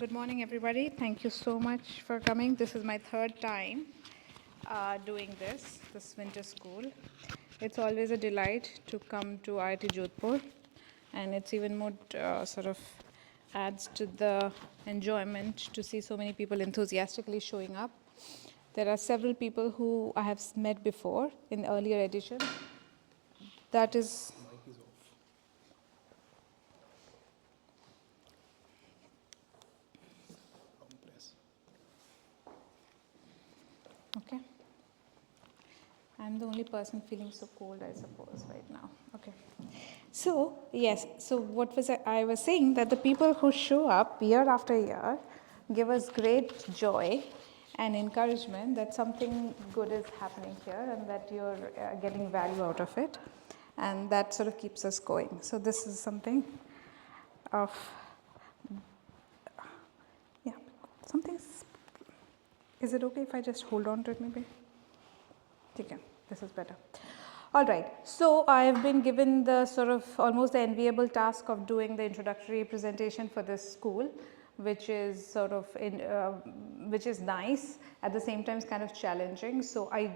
Good morning, everybody. Thank you so much for coming. This is my third time doing this winter school. It's always a delight to come to IIT Jodhpur, and it's even more sort of adds to the enjoyment to see so many people enthusiastically showing up. There are several people who I have met before in earlier editions. That is. Okay. I'm the only person feeling so cold, I suppose, right now. Okay. So, yes, so what was I was saying that the people who show up year after year give us great joy and encouragement that something good is happening here and that you're getting value out of it. And that sort of keeps us going. So, this is something of, yeah, something's, is it okay if I just hold on to it maybe? Okay, this is better. All right, so I have been given the sort of almost the enviable task of doing the introductory presentation for this school, which is sort of which is nice, at the same time it's kind of challenging. So I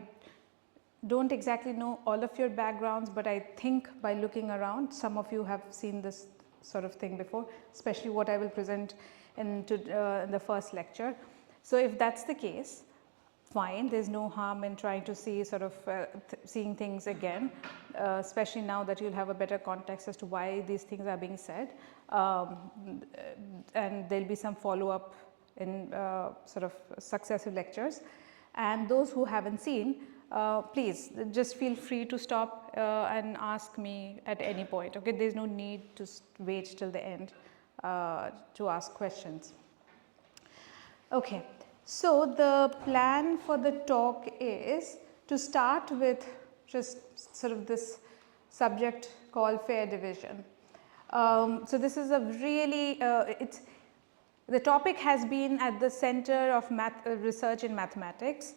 don't exactly know all of your backgrounds, but I think by looking around, some of you have seen this sort of thing before, especially what I will present in the first lecture. So if that's the case, fine, there's no harm in trying to see sort of seeing things again, especially now that you'll have a better context as to why these things are being said, and there'll be some follow up in sort of successive lectures. And those who haven't seen, please just feel free to stop and ask me at any point. Okay, there's no need to wait till the end to ask questions. Okay, so the plan for the talk is to start with just sort of this subject called fair division. So this is a really, the topic has been at the center of research in mathematics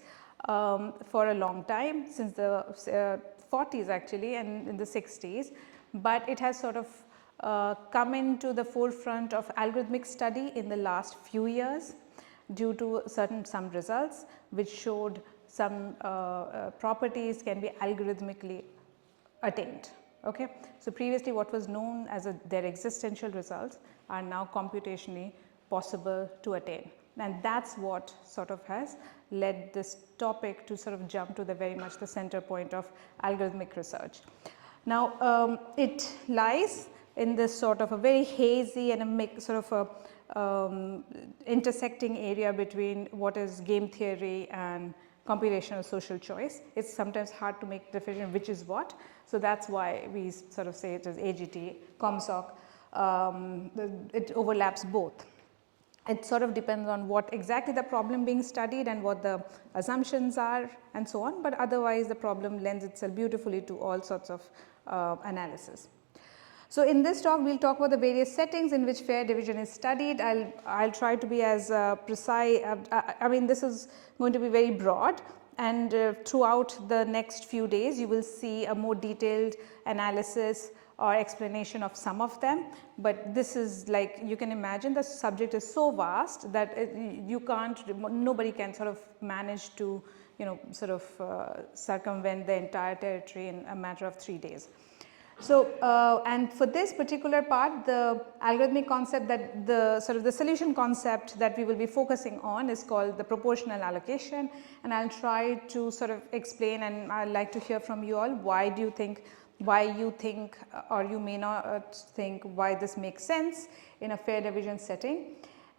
for a long time, since the 40s actually and in the 60s, but it has sort of come into the forefront of algorithmic study in the last few years due to some results which showed some properties can be algorithmically attained. Okay? So, previously what was known as their existential results are now computationally possible to attain, and that is what sort of has led this topic to sort of jump to the very much the center point of algorithmic research. Now, it lies in this sort of a very hazy and a sort of a intersecting area between what is game theory and computational social choice. It's sometimes hard to make definition which is what. So that's why we sort of say it as AGT, ComSoc. It overlaps both. It sort of depends on what exactly the problem being studied and what the assumptions are and so on, but otherwise the problem lends itself beautifully to all sorts of analysis. So in this talk, we'll talk about the various settings in which fair division is studied. I'll try to be as precise. I mean, this is going to be very broad, and throughout the next few days, you will see a more detailed analysis or explanation of some of them. But this is like, you can imagine the subject is so vast that nobody can sort of manage to, sort of circumvent the entire territory in a matter of 3 days. So, and for this particular part, the algorithmic concept that the sort of the solution concept that we will be focusing on is called the proportional allocation, and I'll try to sort of explain, and I'd like to hear from you all why you think or you may not think why this makes sense in a fair division setting.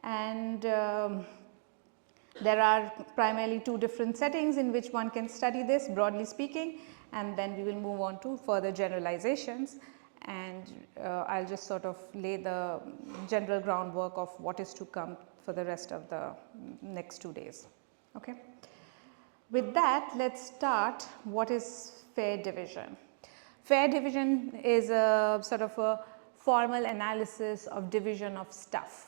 And there are primarily 2 different settings in which one can study this, broadly speaking, and then we will move on to further generalizations, and I'll just sort of lay the general groundwork of what is to come for the rest of the next 2 days. Okay. With that, let's start. What is fair division? Fair division is a sort of a formal analysis of division of stuff.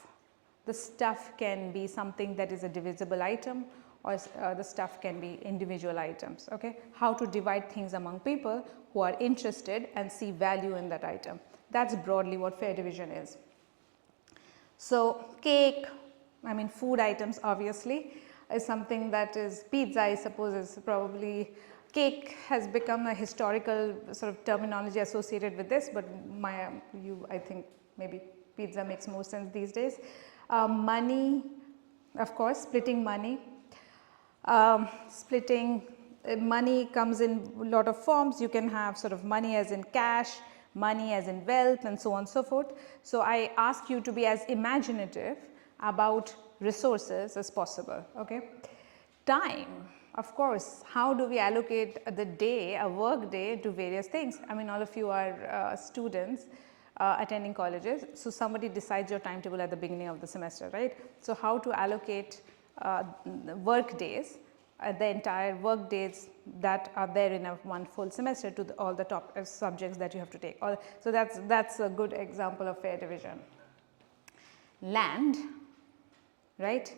The stuff can be something that is a divisible item, or the stuff can be individual items. Okay? How to divide things among people who are interested and see value in that item. That's broadly what fair division is. So, cake, I mean, food items obviously is something that is pizza, I suppose, is probably cake has become a historical sort of terminology associated with this, but I think maybe pizza makes more sense these days. Money, of course, splitting money. Splitting money comes in a lot of forms. You can have sort of money as in cash, money as in wealth, and so on and so forth. So I ask you to be as imaginative about resources as possible. Okay. Time, of course, how do we allocate the day, a work day, to various things? I mean, all of you are students attending colleges, so somebody decides your timetable at the beginning of the semester, right? So how to allocate work days, the entire work days that are there in one full semester to all the top subjects that you have to take. So that's a good example of fair division. Land, right?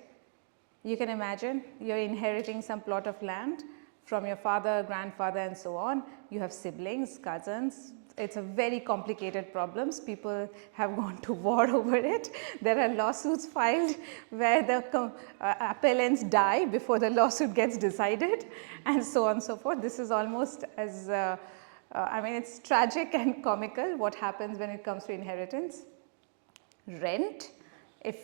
You can imagine you're inheriting some plot of land from your father, grandfather, and so on. You have siblings, cousins. It's a very complicated problem. People have gone to war over it. There are lawsuits filed where the appellants die before the lawsuit gets decided, and so on and so forth. This is almost as, I mean, it's tragic and comical what happens when it comes to inheritance. Rent, if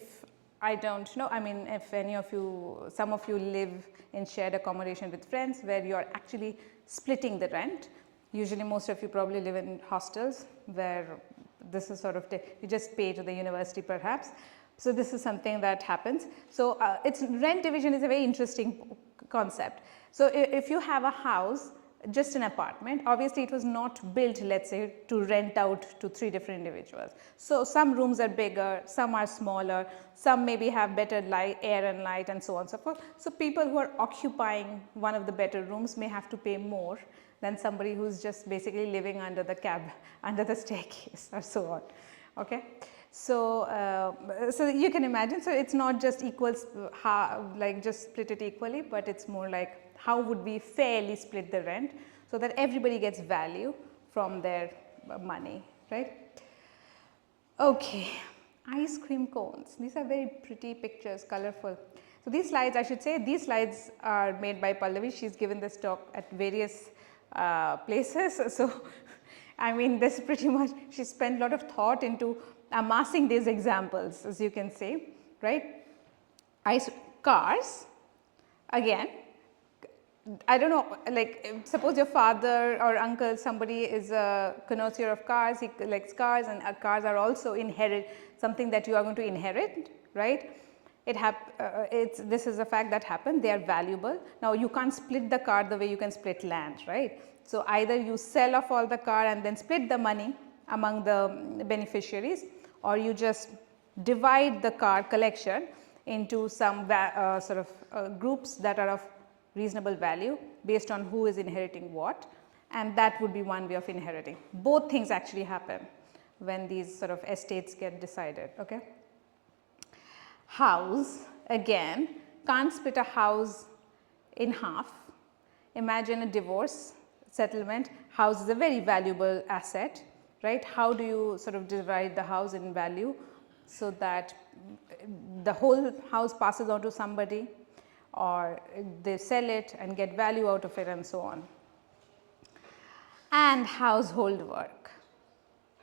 I don't know, I mean, if any of you, some of you live in shared accommodation with friends where you are actually splitting the rent. Usually most of you probably live in hostels where this is sort of, you just pay to the university perhaps. So this is something that happens. So it's rent division is a very interesting concept. So if you have a house, just an apartment, obviously it was not built, let's say, to rent out to 3 different individuals. So some rooms are bigger, some are smaller, some maybe have better light, air and light, and so on and so forth. So people who are occupying one of the better rooms may have to pay more than somebody who's just basically living under the under the staircase, or so on. Okay. So, so you can imagine, so it's not just equals, like just split it equally, but it's more like how would we fairly split the rent so that everybody gets value from their money, right? Okay, ice cream cones. These are very pretty pictures, colorful. So these slides, I should say, these slides are made by Pallavi. She's given this talk at various places. So, I mean, this pretty much, she spent a lot of thought into amassing these examples, as you can see, right? Cars, again, I don't know, like suppose your father or uncle, somebody is a connoisseur of cars, he likes cars, and cars are also something that you are going to inherit, right? This is a fact that happened, they are valuable. Now you can't split the car the way you can split land, right? So either you sell off all the car and then split the money among the beneficiaries, or you just divide the car collection into some sort of groups that are of reasonable value based on who is inheriting what, and that would be one way of inheriting. Both things actually happen when these sort of estates get decided. Okay. House, again, can't split a house in half. Imagine a divorce settlement. House is a very valuable asset, right? How do you sort of divide the house in value so that the whole house passes on to somebody, or they sell it and get value out of it, and so on. And household work.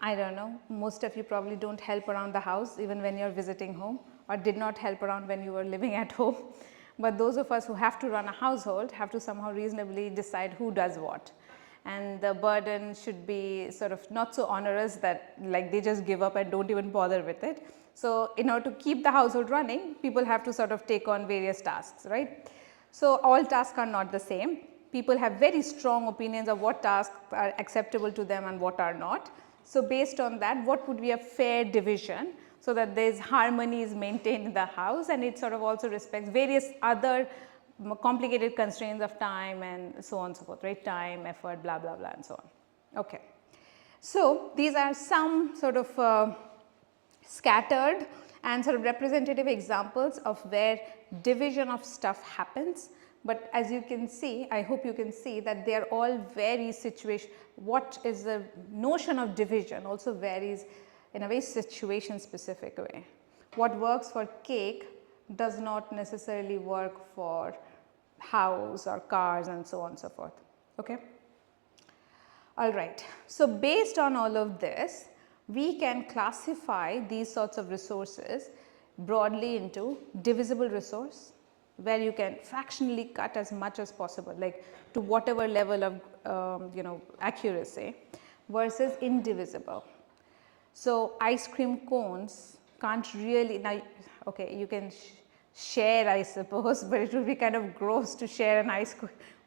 I don't know, most of you probably don't help around the house even when you are visiting home, or did not help around when you were living at home. But those of us who have to run a household have to somehow reasonably decide who does what. And the burden should be sort of not so onerous that like they just give up and don't even bother with it. So in order to keep the household running, people have to sort of take on various tasks, right? So all tasks are not the same. People have very strong opinions of what tasks are acceptable to them and what are not. So based on that, what would be a fair division so that there is harmony is maintained in the house, and it sort of also respects various other complicated constraints of time and so on and so forth, right? Time, effort, blah, blah, blah, and so on. Okay. So these are some sort of scattered and sort of representative examples of where division of stuff happens. But as you can see, I hope you can see that they are all very situation. What is the notion of division also varies in a very situation specific way. What works for cake does not necessarily work for house or cars and so on and so forth. Okay. All right. So, based on all of this, we can classify these sorts of resources broadly into divisible resource, where you can fractionally cut as much as possible, like to whatever level of accuracy, versus indivisible. So, ice cream cones can't really, now okay, you can share, I suppose, but it would be kind of gross to share an ice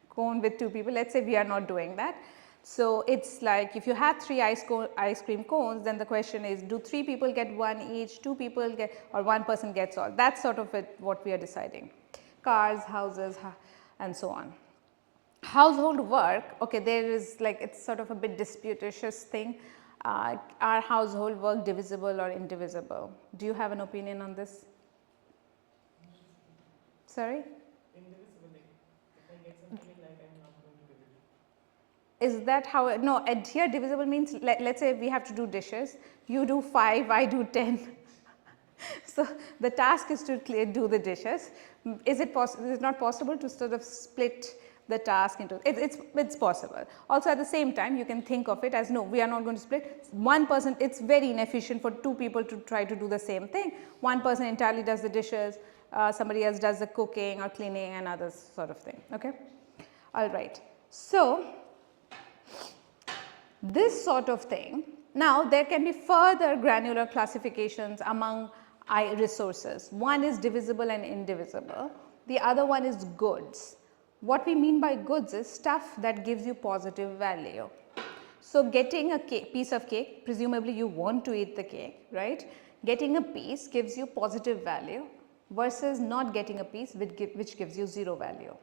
cone with 2 people. Let us say we are not doing that. So, it is like if you have 3 ice cream cones, then the question is, do 3 people get 1 each, 2 people get, or 1 person gets all. That is sort of what we are deciding. Cars, houses and so on. Household work, okay, there is like, it is sort of a bit disputatious thing. Are household work divisible or indivisible? Do you have an opinion on this? Sorry? Indivisible. If I get something in life, I'm not going to give it. Is that how, no, here divisible means, let's say we have to do dishes, you do 5, I do 10. So, the task is to do the dishes. Is it not possible to sort of split the task into, it's possible. Also at the same time, you can think of it as, no, we are not going to split. One person, it's very inefficient for 2 people to try to do the same thing. One person entirely does the dishes, somebody else does the cooking or cleaning and others sort of thing. Okay. All right. So, this sort of thing, now there can be further granular classifications among resources. One is divisible and indivisible, the other one is goods. What we mean by goods is stuff that gives you positive value. So, getting a piece of cake, presumably you want to eat the cake, right? Getting a piece gives you positive value versus not getting a piece which gives you 0 value.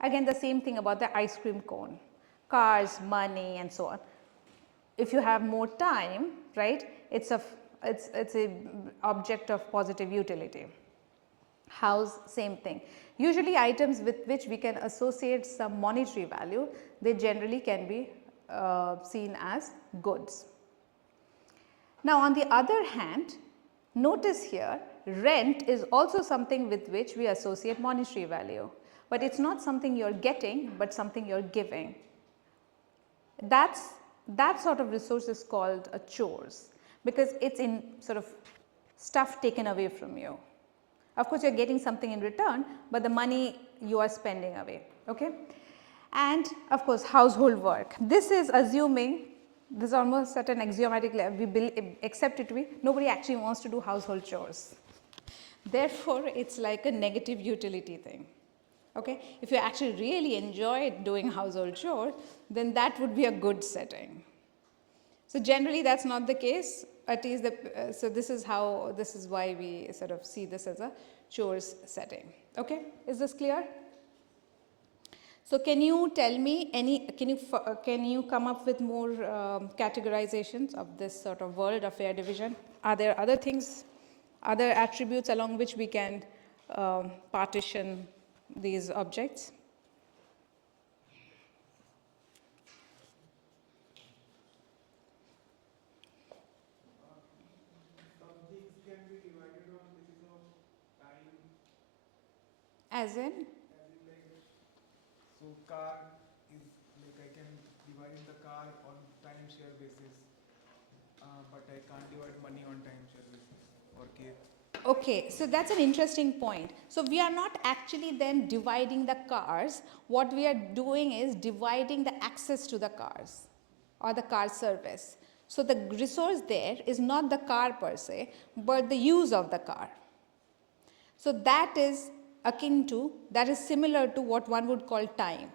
Again, the same thing about the ice cream cone, cars, money and so on. If you have more time, right, it's a object of positive utility. House, same thing. Usually items with which we can associate some monetary value, they generally can be seen as goods. Now, on the other hand, notice here rent is also something with which we associate monetary value, but it is not something you are getting, but something you are giving. That sort of resource is called a chores, because it is in sort of stuff taken away from you. Of course, you are getting something in return, but the money you are spending away. Okay? And of course, household work. This is assuming, this is almost at an axiomatic level, we accept it to be, nobody actually wants to do household chores. Therefore, it is like a negative utility thing. Okay? If you actually really enjoy doing household chores, then that would be a good setting. So, generally that is not the case, at least so this is why we sort of see this as a chores setting. Okay? Is this clear? So, can you tell me can you come up with more categorizations of this sort of world of fair division? Are there other things, other attributes along which we can partition these objects? Subjects can be divided on basis of time. As in? Like, so car is like I can divide the car on time share basis, but I can't divide money on time share basis or cake. Okay, so that's an interesting point. So we are not actually then dividing the cars. What we are doing is dividing the access to the cars or the car service. So the resource there is not the car per se, but the use of the car. So that is akin to, that is similar to what one would call time.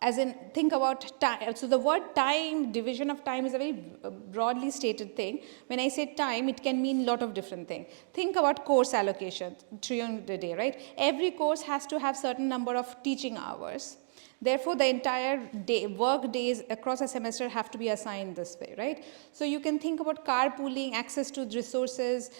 As in, think about time. So the word time, division of time, is a very broadly stated thing. When I say time, it can mean a lot of different things. Think about course allocation during the day, right? Every course has to have certain number of teaching hours. Therefore, the entire day, work days across a semester have to be assigned this way, right? So you can think about carpooling, access to resources,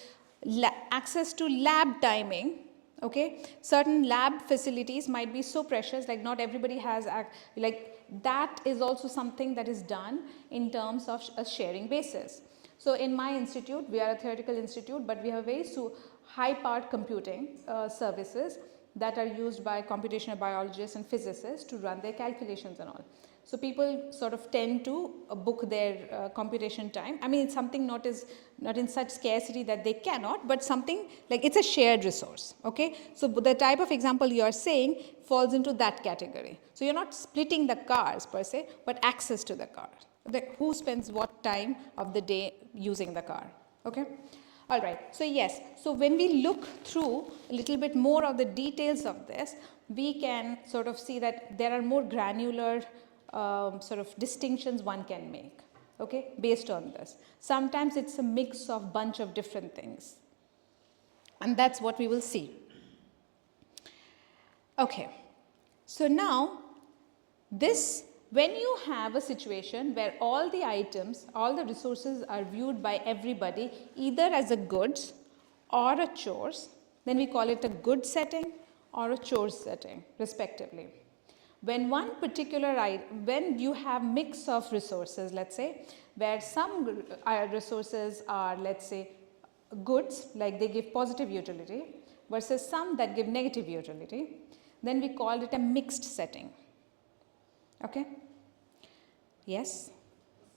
access to lab timing. Okay, certain lab facilities might be so precious, like not everybody has, like that is also something that is done in terms of a sharing basis. So in my institute, we are a theoretical institute, but we have a very high-powered computing services that are used by computational biologists and physicists to run their calculations and all. So people sort of tend to book their computation time. I mean, it's something not in such scarcity that they cannot, but something like it's a shared resource. Okay, so the type of example you are saying falls into that category. So you're not splitting the cars per se, but access to the car. Who spends what time of the day using the car? Okay. All right. So yes. So when we look through a little bit more of the details of this, we can sort of see that there are more granular sort of distinctions one can make, okay, based on this. Sometimes it's a mix of bunch of different things, and that's what we will see. Okay, so now this, when you have a situation where all the items, all the resources are viewed by everybody either as a goods or a chores, then we call it a good setting or a chores setting respectively. When one particular when you have mix of resources, let's say, where some resources are, let's say, goods, like they give positive utility, versus some that give negative utility, then we call it a mixed setting. Okay? Yes?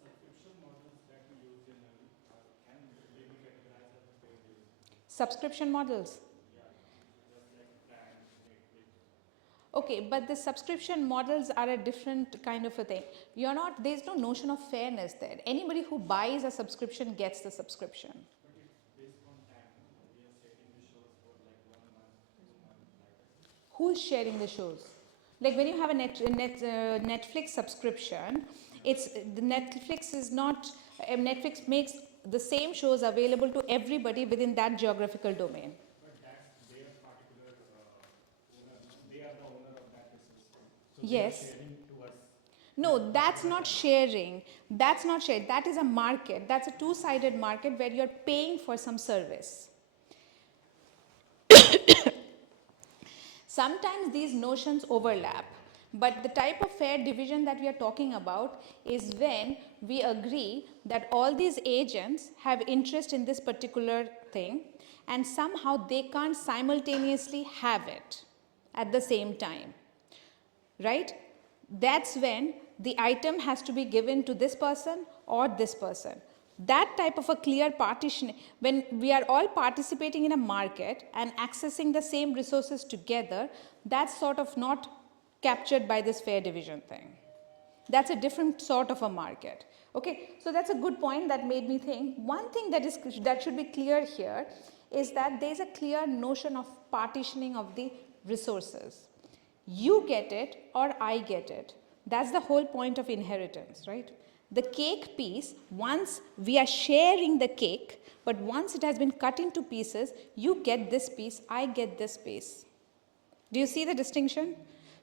Subscription models that we use generally can they be categorized as a fair division? Subscription models. Okay, but the subscription models are a different kind of a thing. You're not, there's no notion of fairness there. Anybody who buys a subscription gets the subscription. But it's based on time. We are setting the shows for like 1 month, 2 months, like that. Who's sharing the shows? Like when you have a Netflix subscription, it's the Netflix is not, Netflix makes the same shows available to everybody within that geographical domain. Yes. No, that's not sharing. That's not sharing. That is a market. That's a two-sided market where you're paying for some service. Sometimes these notions overlap, but the type of fair division that we are talking about is when we agree that all these agents have interest in this particular thing and somehow they can't simultaneously have it at the same time. Right? That's when the item has to be given to this person or this person. That type of a clear partition, when we are all participating in a market and accessing the same resources together, that's sort of not captured by this fair division thing. That's a different sort of a market. Okay, so that's a good point that made me think. One thing that should be clear here is that there's a clear notion of partitioning of the resources. You get it or I get it. That's the whole point of inheritance, right? The cake piece, once we are sharing the cake, but once it has been cut into pieces, you get this piece, I get this piece. Do you see the distinction?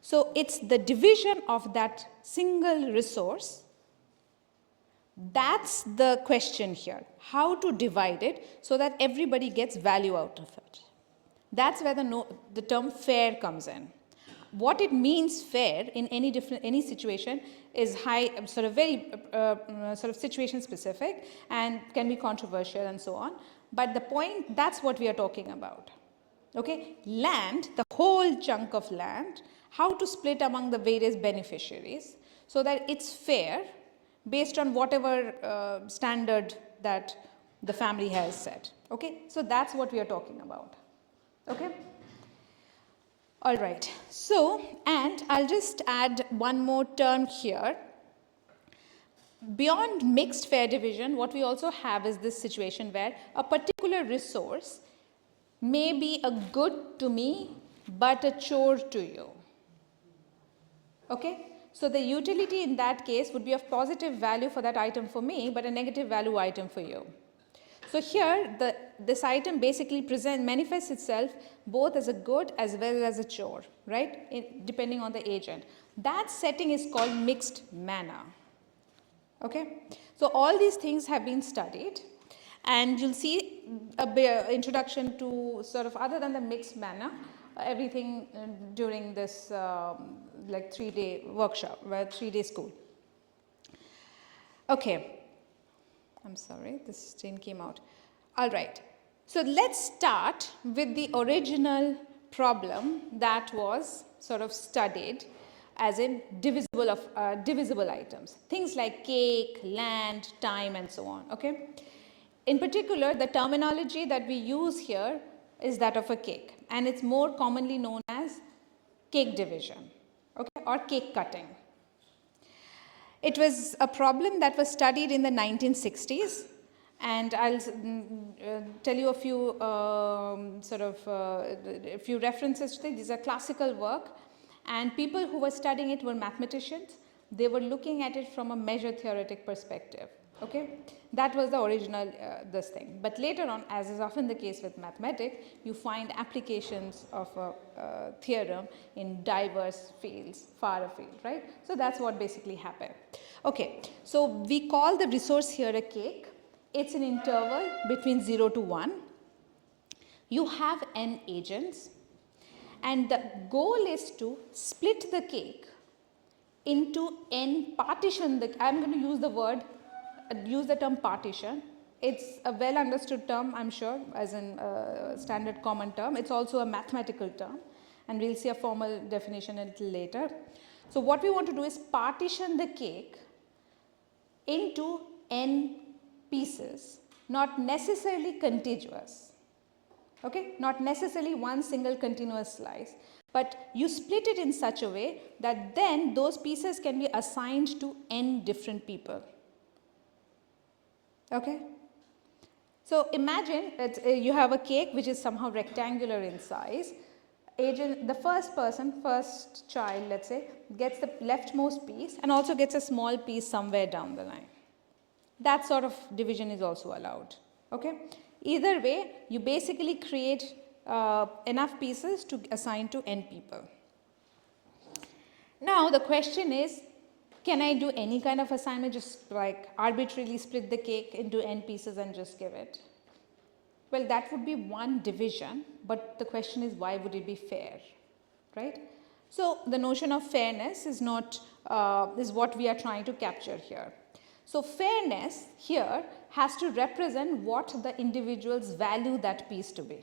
So it's the division of that single resource. That's the question here. How to divide it so that everybody gets value out of it. That's where the term fair comes in. What it means fair in any situation is very situation specific and can be controversial and so on. But the point, that's what we are talking about. Okay, land, the whole chunk of land, how to split among the various beneficiaries so that it's fair based on whatever standard that the family has set. Okay, so that's what we are talking about. Okay. All right, so, and I'll just add one more term here. Beyond mixed fair division, what we also have is this situation where a particular resource may be a good to me, but a chore to you. Okay, so the utility in that case would be of positive value for that item for me, but a negative value item for you. So here, this item basically manifests itself both as a good as well as a chore, right? Depending on the agent. That setting is called mixed manner. Okay? So all these things have been studied, and you'll see a introduction to sort of other than the mixed manner, everything during this like 3-day workshop, 3-day school. Okay. I'm sorry, this chain came out. All right. So let's start with the original problem that was sort of studied as in divisible items, things like cake, land, time, and so on. Okay. In particular, the terminology that we use here is that of a cake, and it's more commonly known as cake division, okay, or cake cutting. It was a problem that was studied in the 1960s, and I'll tell you a few a few references to it. These are classical work, and people who were studying it were mathematicians. They were looking at it from a measure theoretic perspective. Okay, that was the original this thing. But later on, as is often the case with mathematics, you find applications of a theorem in diverse fields, far afield, right? So that's what basically happened. Okay, so we call the resource here a cake. It's an interval between 0 to 1. You have n agents, and the goal is to split the cake into n partition. I'm going to use the term partition. It's a well understood term, I'm sure, as in a standard common term. It's also a mathematical term, and we'll see a formal definition a little later. So what we want to do is partition the cake into n pieces, not necessarily contiguous, okay, not necessarily one single continuous slice, but you split it in such a way that then those pieces can be assigned to n different people. Okay. So imagine you have a cake which is somehow rectangular in size. The first child, let's say, gets the leftmost piece and also gets a small piece somewhere down the line. That sort of division is also allowed. Okay. Either way, you basically create enough pieces to assign to n people. Now the question is, can I do any kind of assignment, just like arbitrarily split the cake into n pieces and just give it? Well, that would be one division, but the question is, why would it be fair, right? So the notion of fairness is not is what we are trying to capture here. So fairness here has to represent what the individuals value that piece to be.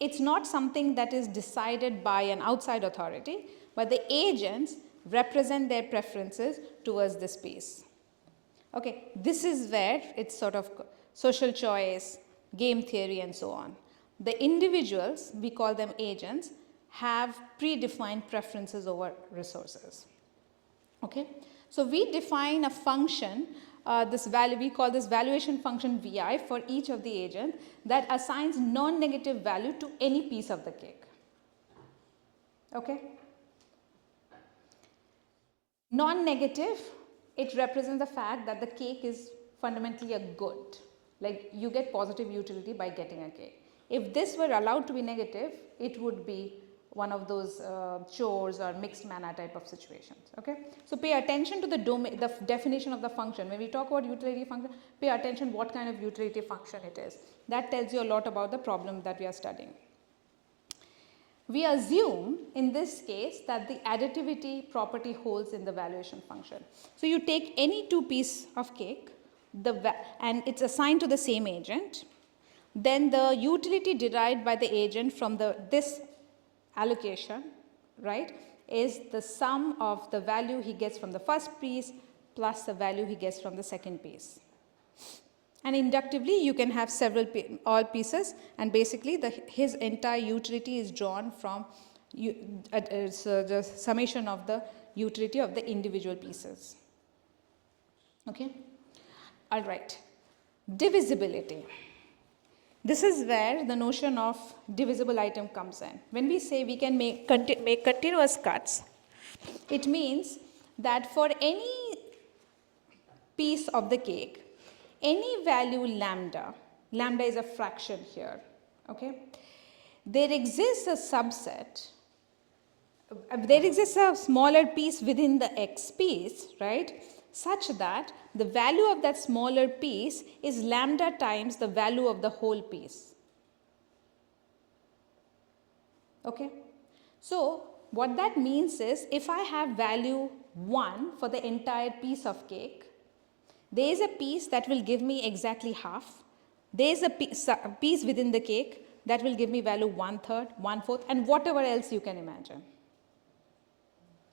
It's not something that is decided by an outside authority, but the agents represent their preferences towards this piece. Okay, this is where it's sort of social choice, game theory, and so on. The individuals, we call them agents, have predefined preferences over resources. Okay, so we define a function, we call this valuation function vi for each of the agents that assigns non-negative value to any piece of the cake. Okay. Non-negative, it represents the fact that the cake is fundamentally a good, like you get positive utility by getting a cake. If this were allowed to be negative, it would be one of those chores or mixed manna type of situations. Okay, so pay attention to the definition of the function. When we talk about utility function, pay attention what kind of utility function it is. That tells you a lot about the problem that we are studying. We assume in this case that the additivity property holds in the valuation function. So you take any two pieces of cake and it's assigned to the same agent. Then the utility derived by the agent from this allocation, right, is the sum of the value he gets from the first piece plus the value he gets from the second piece. And inductively, you can have all pieces, and basically his entire utility is drawn from the summation of the utility of the individual pieces. Okay, all right. Divisibility. This is where the notion of divisible item comes in. When we say we can make continuous cuts, it means that for any piece of the cake, any value lambda is a fraction here, okay, there exists a subset, there exists a smaller piece within the x piece, right, such that the value of that smaller piece is lambda times the value of the whole piece. Okay, so what that means is, if I have value 1 for the entire piece of cake, there is a piece that will give me exactly half, there is a piece within the cake that will give me value 1/3, 1/4 and whatever else you can imagine.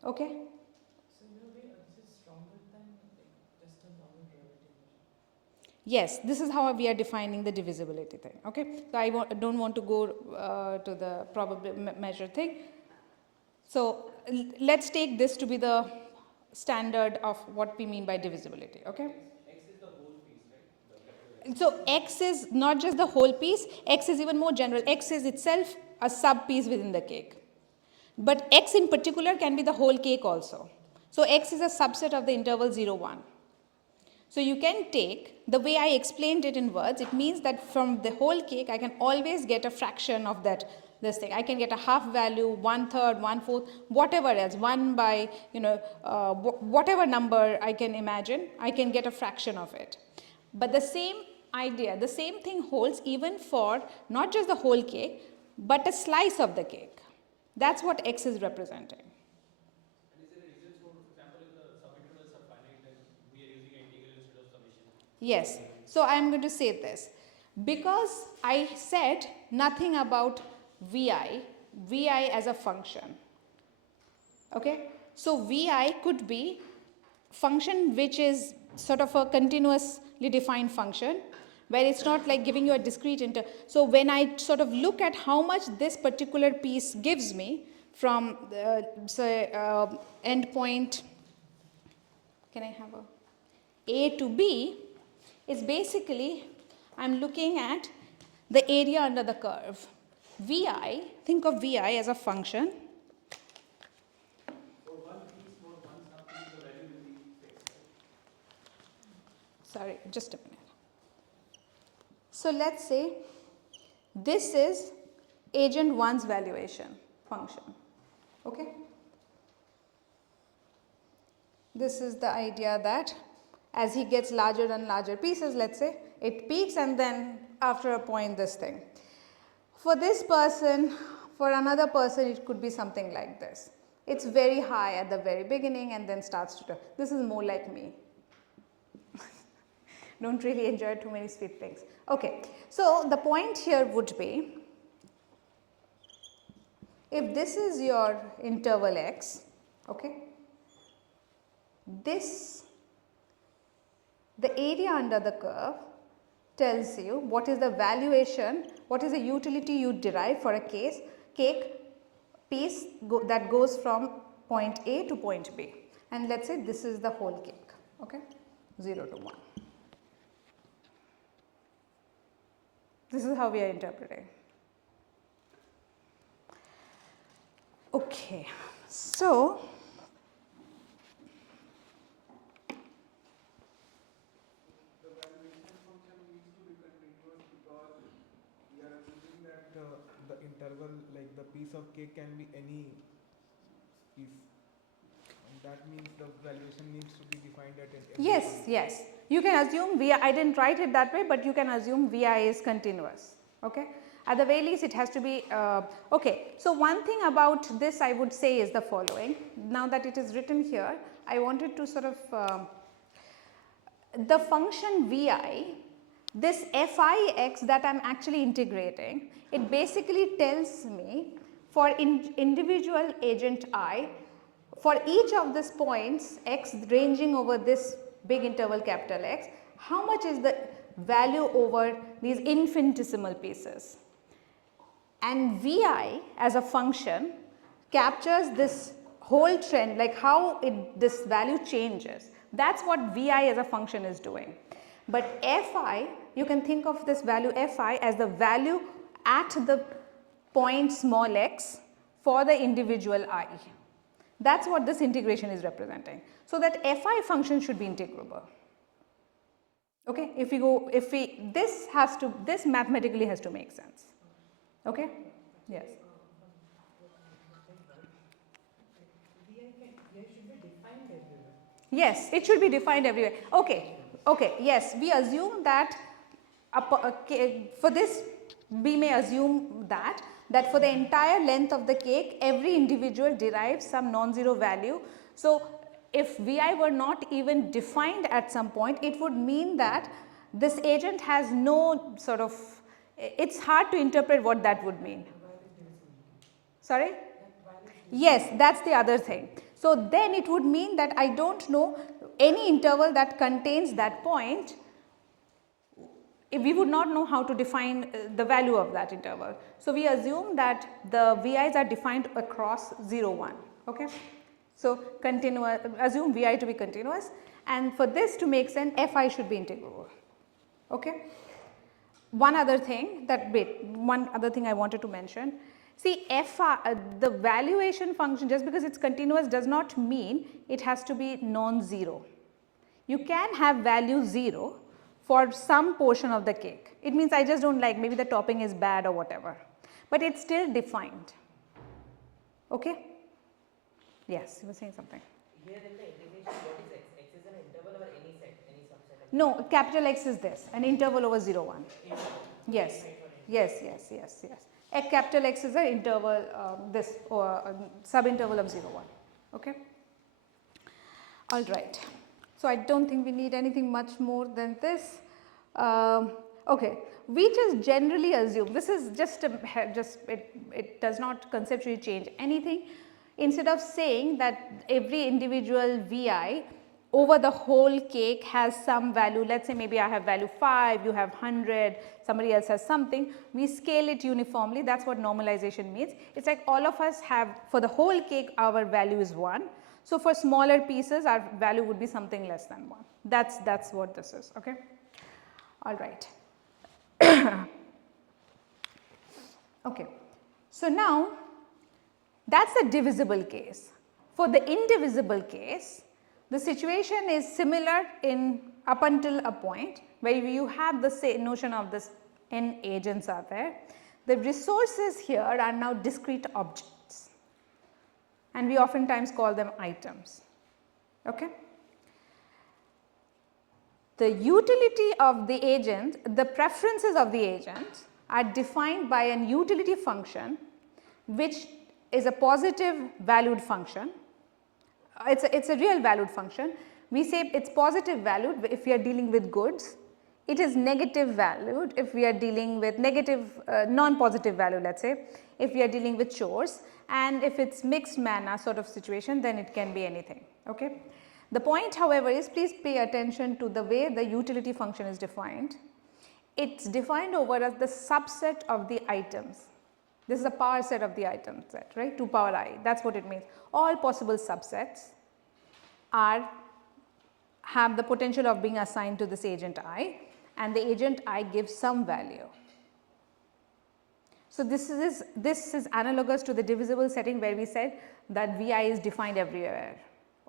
Okay? So in a way, this is stronger than like just a normal probability measure. Yes, this is how we are defining the divisibility thing. Okay, so I don't want to go to the probability measure thing. So let's take this to be the standard of what we mean by divisibility. Okay. X is the whole piece, right? So X is not just the whole piece. X is even more general. X is itself a sub piece within the cake. But X in particular can be the whole cake also. So X is a subset of the interval 0, 1. So you can take, the way I explained it in words, it means that from the whole cake, I can always get a fraction of that, this thing. I can get a half value, 1/3, 1/4, whatever else, 1 by, whatever number I can imagine, I can get a fraction of it. But the same idea, the same thing holds even for not just the whole cake, but a slice of the cake. That's what X is representing. And is there a reason for example, if the subintervals are finite, then we are using an integral instead of summation? Yes. So I am going to say this. Because I said nothing about Vi as a function. Okay? So Vi could be function which is sort of a continuously defined function, where it's not like giving you a discrete so when I sort of look at how much this particular piece gives me from say endpoint, can I have A to B, is basically I'm looking at the area under the curve. Vi, think of Vi as a function. For one piece, for one subpiece, the value will be fixed. Sorry, just a minute. So let's say this is agent 1's valuation function. Okay? This is the idea that as he gets larger and larger pieces, let's say, it peaks and then after a point this thing. For this person, for another person, it could be something like this. It's very high at the very beginning and then starts to, this is more like me. Don't really enjoy too many sweet things. Okay, so the point here would be, if this is your interval X, okay, this, the area under the curve tells you what is the valuation, what is the utility you derive for a cake piece that goes from point A to point B. And let's say this is the whole cake, okay, 0 to 1. This is how we are interpreting. Okay, so The valuation function needs to be continuous because we are assuming that the interval, like the piece of cake, can be any piece. And that means the valuation needs to be defined at every yes, point. yes. You can assume Vi, I didn't write it that way, but you can assume Vi is continuous. Okay. At the very least, it has to be, okay. So one thing about this I would say is the following. Now that it is written here, I wanted to sort of, the function Vi, this Fix that I am actually integrating, it basically tells me for individual agent I, for each of these points x ranging over this big interval capital X, how much is the value over these infinitesimal pieces. And Vi as a function captures this whole trend, like how this value changes. That's what Vi as a function is doing. But Fi, you can think of this value Fi as the value at the point small x for the individual I. That's what this integration is representing. So that Fi function should be integrable. Okay, this mathematically has to make sense. Okay, yes. Vi should be defined everywhere. Yes, it should be defined everywhere. Okay, okay, yes, we assume that for this we may assume that for the entire length of the cake, every individual derives some non-zero value. So if Vi were not even defined at some point, it would mean that this agent has no sort of, it's hard to interpret what that would mean. Sorry? Yes, that's the other thing. So then it would mean that I don't know any interval that contains that point, we would not know how to define the value of that interval. So we assume that the VI's are defined across 0, 1, okay. So continuous, assume VI to be continuous, and for this to make sense, Fi should be integral, okay. One other thing I wanted to mention. See, the valuation function, just because it's continuous does not mean it has to be non-zero. You can have value 0 for some portion of the cake. It means I just don't like, maybe the topping is bad or whatever, but it's still defined, okay. Yes, you were saying something. Here in the integration, what is x? X is an interval over any set, any subset of No, capital X is this, an interval over 0, 1. Yes, yes, yes, yes, yes. A capital X is an interval, subinterval of 0, 1, okay. All right. So I don't think we need anything much more than this. Okay, we just generally assume, this is just it does not conceptually change anything. Instead of saying that every individual VI over the whole cake has some value, let us say maybe I have value 5, you have 100, somebody else has something, we scale it uniformly, that is what normalization means. It is like all of us have, for the whole cake our value is 1. So for smaller pieces our value would be something less than 1, that's what this is, okay. All right. Okay. So now that is the divisible case. For the indivisible case, the situation is similar in up until a point where you have the same notion of this n agents are there. The resources here are now discrete objects, and we oftentimes call them items, okay. The utility of the agent, the preferences of the agent are defined by an utility function which is a positive valued function. It's a real valued function. We say it's positive valued if we are dealing with goods. It is negative valued if we are dealing with negative non-positive value, let us say, if we are dealing with chores, and if it's mixed manna sort of situation, then it can be anything, okay. The point however is, please pay attention to the way the utility function is defined. It's defined over as the subset of the items. This is a power set of the item set, right, 2 power I, that is what it means. All possible subsets have the potential of being assigned to this agent I, and the agent I gives some value. So this is analogous to the divisible setting where we said that Vi is defined everywhere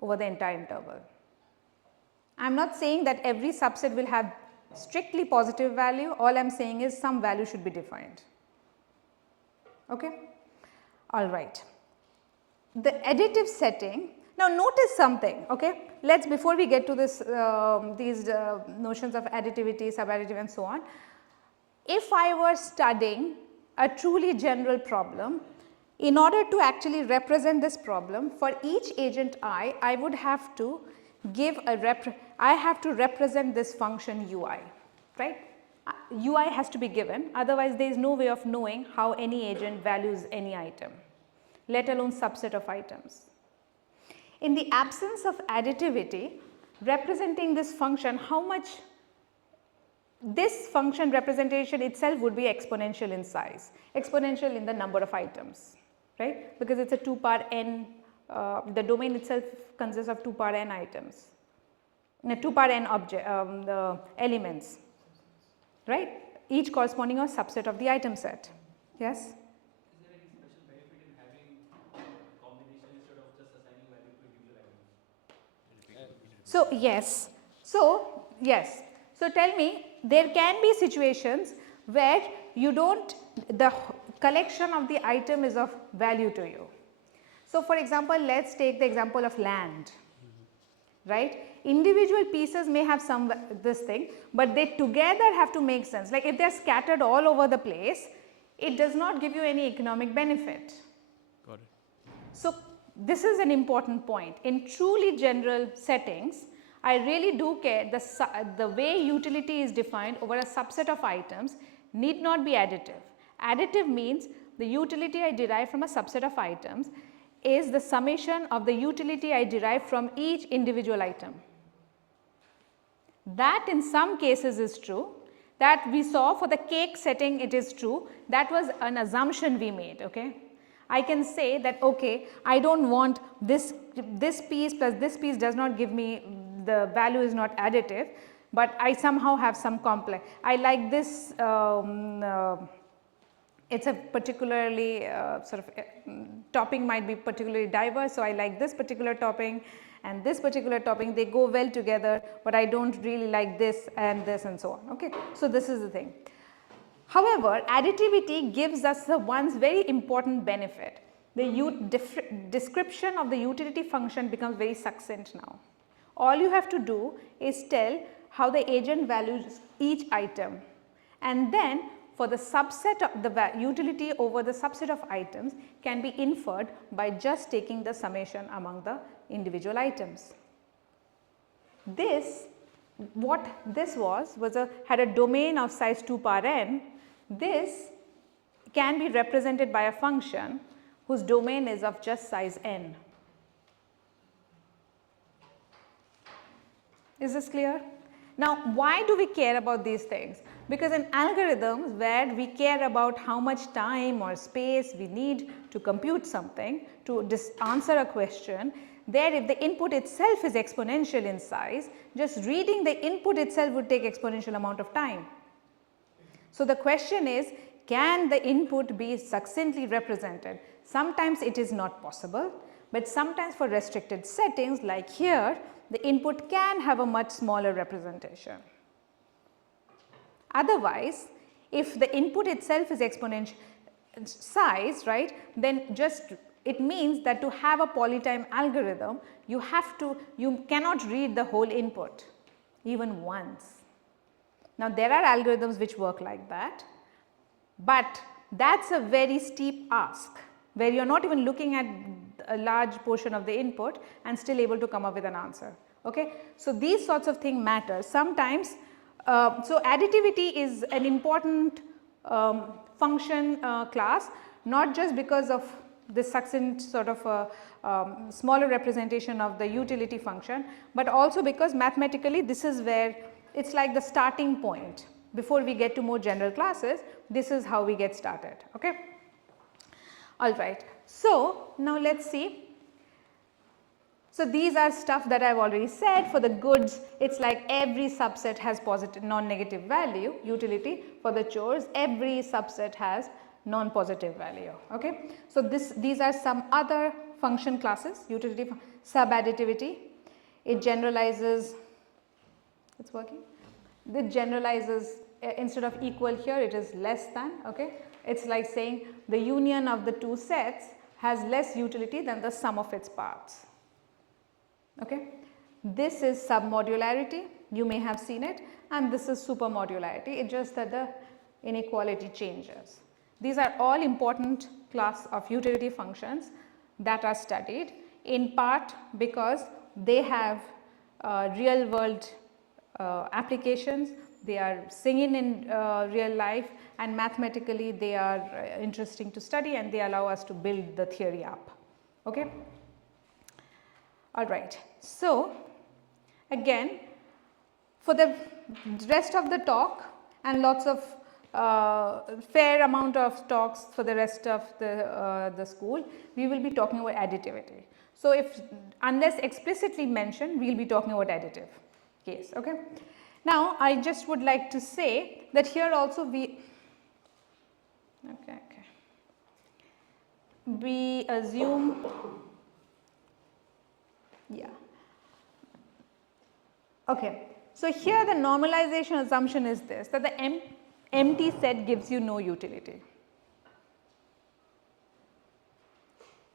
over the entire interval. I am not saying that every subset will have strictly positive value, all I am saying is some value should be defined, okay. All right. The additive setting, now notice something, okay. Let us, before we get to this these notions of additivity, subadditive and so on, if I were studying a truly general problem, in order to actually represent this problem, for each agent I would have to give I have to represent this function ui, right. Ui has to be given, otherwise there is no way of knowing how any agent values any item, let alone subset of items. In the absence of additivity, representing this function, how much this function representation itself would be exponential in size, exponential in the number of items, right, because it is a 2 power n, the domain itself consists of 2 power n items, 2 power n the elements, right, each corresponding a subset of the item set. Yes? Is there any special benefit in having combination instead of just assigning value to individual items? So yes, so tell me, there can be situations where you don't, the collection of the item is of value to you. So for example, let us take the example of land, right. Individual pieces may have some this thing, but they together have to make sense. Like if they are scattered all over the place, it does not give you any economic benefit. Got it. So this is an important point. In truly general settings, I really do care the way utility is defined over a subset of items need not be additive. Additive means the utility I derive from a subset of items is the summation of the utility I derive from each individual item. That in some cases is true, that we saw for the cake setting it is true, that was an assumption we made. Okay. I can say that okay, I do not want this piece plus this piece does not give me, the value is not additive, but I somehow have some complex. I like this, it is a particularly sort of topping might be particularly diverse. So, I like this particular topping and this particular topping, they go well together, but I do not really like this and so on. Okay. So, this is the thing. However, additivity gives us the one very important benefit. The description of the utility function becomes very succinct now. All you have to do is tell how the agent values each item, and then for the subset of the utility over the subset of items can be inferred by just taking the summation among the individual items. This, what this was had a domain of size 2 power n. This can be represented by a function whose domain is of just size n. Is this clear? Now, why do we care about these things? Because in algorithms where we care about how much time or space we need to compute something, to answer a question, there if the input itself is exponential in size, just reading the input itself would take exponential amount of time. So, the question is, can the input be succinctly represented? Sometimes it is not possible, but sometimes for restricted settings like here, the input can have a much smaller representation. Otherwise, if the input itself is exponential size, right, then just it means that to have a polytime algorithm, you cannot read the whole input even once. Now, there are algorithms which work like that, but that is a very steep ask where you are not even looking at a large portion of the input and still able to come up with an answer. Okay. So, these sorts of things matter sometimes. So, additivity is an important function class, not just because of this succinct sort of smaller representation of the utility function, but also because mathematically this is where it is like the starting point. Before we get to more general classes, this is how we get started. Okay. All right. So, now let us see. So, these are stuff that I have already said. For the goods, it is like every subset has positive non-negative value utility. For the chores, every subset has non-positive value. Okay. So, these are some other function classes, utility, subadditivity. It generalizes, it is working. It generalizes, instead of equal here, it is less than. Okay. It is like saying the union of the two sets has less utility than the sum of its parts. Okay. This is submodularity, you may have seen it, and this is supermodularity, it is just that the inequality changes. These are all important class of utility functions that are studied, in part because they have real world applications, they are seen in real life, and mathematically they are interesting to study, and they allow us to build the theory up. Okay. All right. So, again, for the rest of the talk and lots of fair amount of talks for the rest of the school, we will be talking about additivity. So, if unless explicitly mentioned, we will be talking about additive case. Okay. Now, I just would like to say that here also we assume, yeah. Okay. So, here the normalization assumption is this, that the empty set gives you no utility.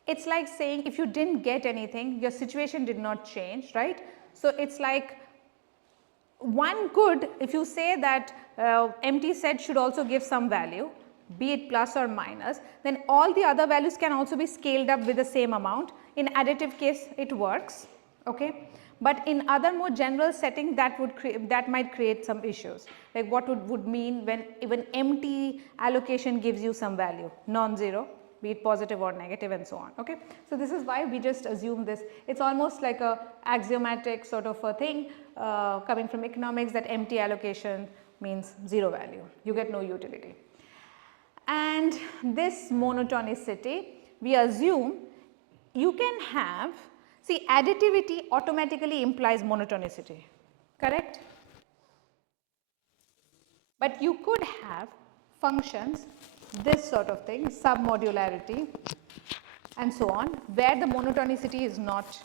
It is like saying if you did not get anything, your situation did not change, right. So, it is like one could, if you say that empty set should also give some value, be it plus or minus, then all the other values can also be scaled up with the same amount. In additive case, it works. Okay. But in other more general setting, that might create some issues. Like what would mean when even empty allocation gives you some value, non-zero, be it positive or negative and so on. Okay. So this is why we just assume this. It's almost like a axiomatic sort of a thing coming from economics, that empty allocation means zero value, you get no utility. And this monotonicity, we assume you can have, see, additivity automatically implies monotonicity, correct? But you could have functions, this sort of thing, submodularity and so on, where the monotonicity is not,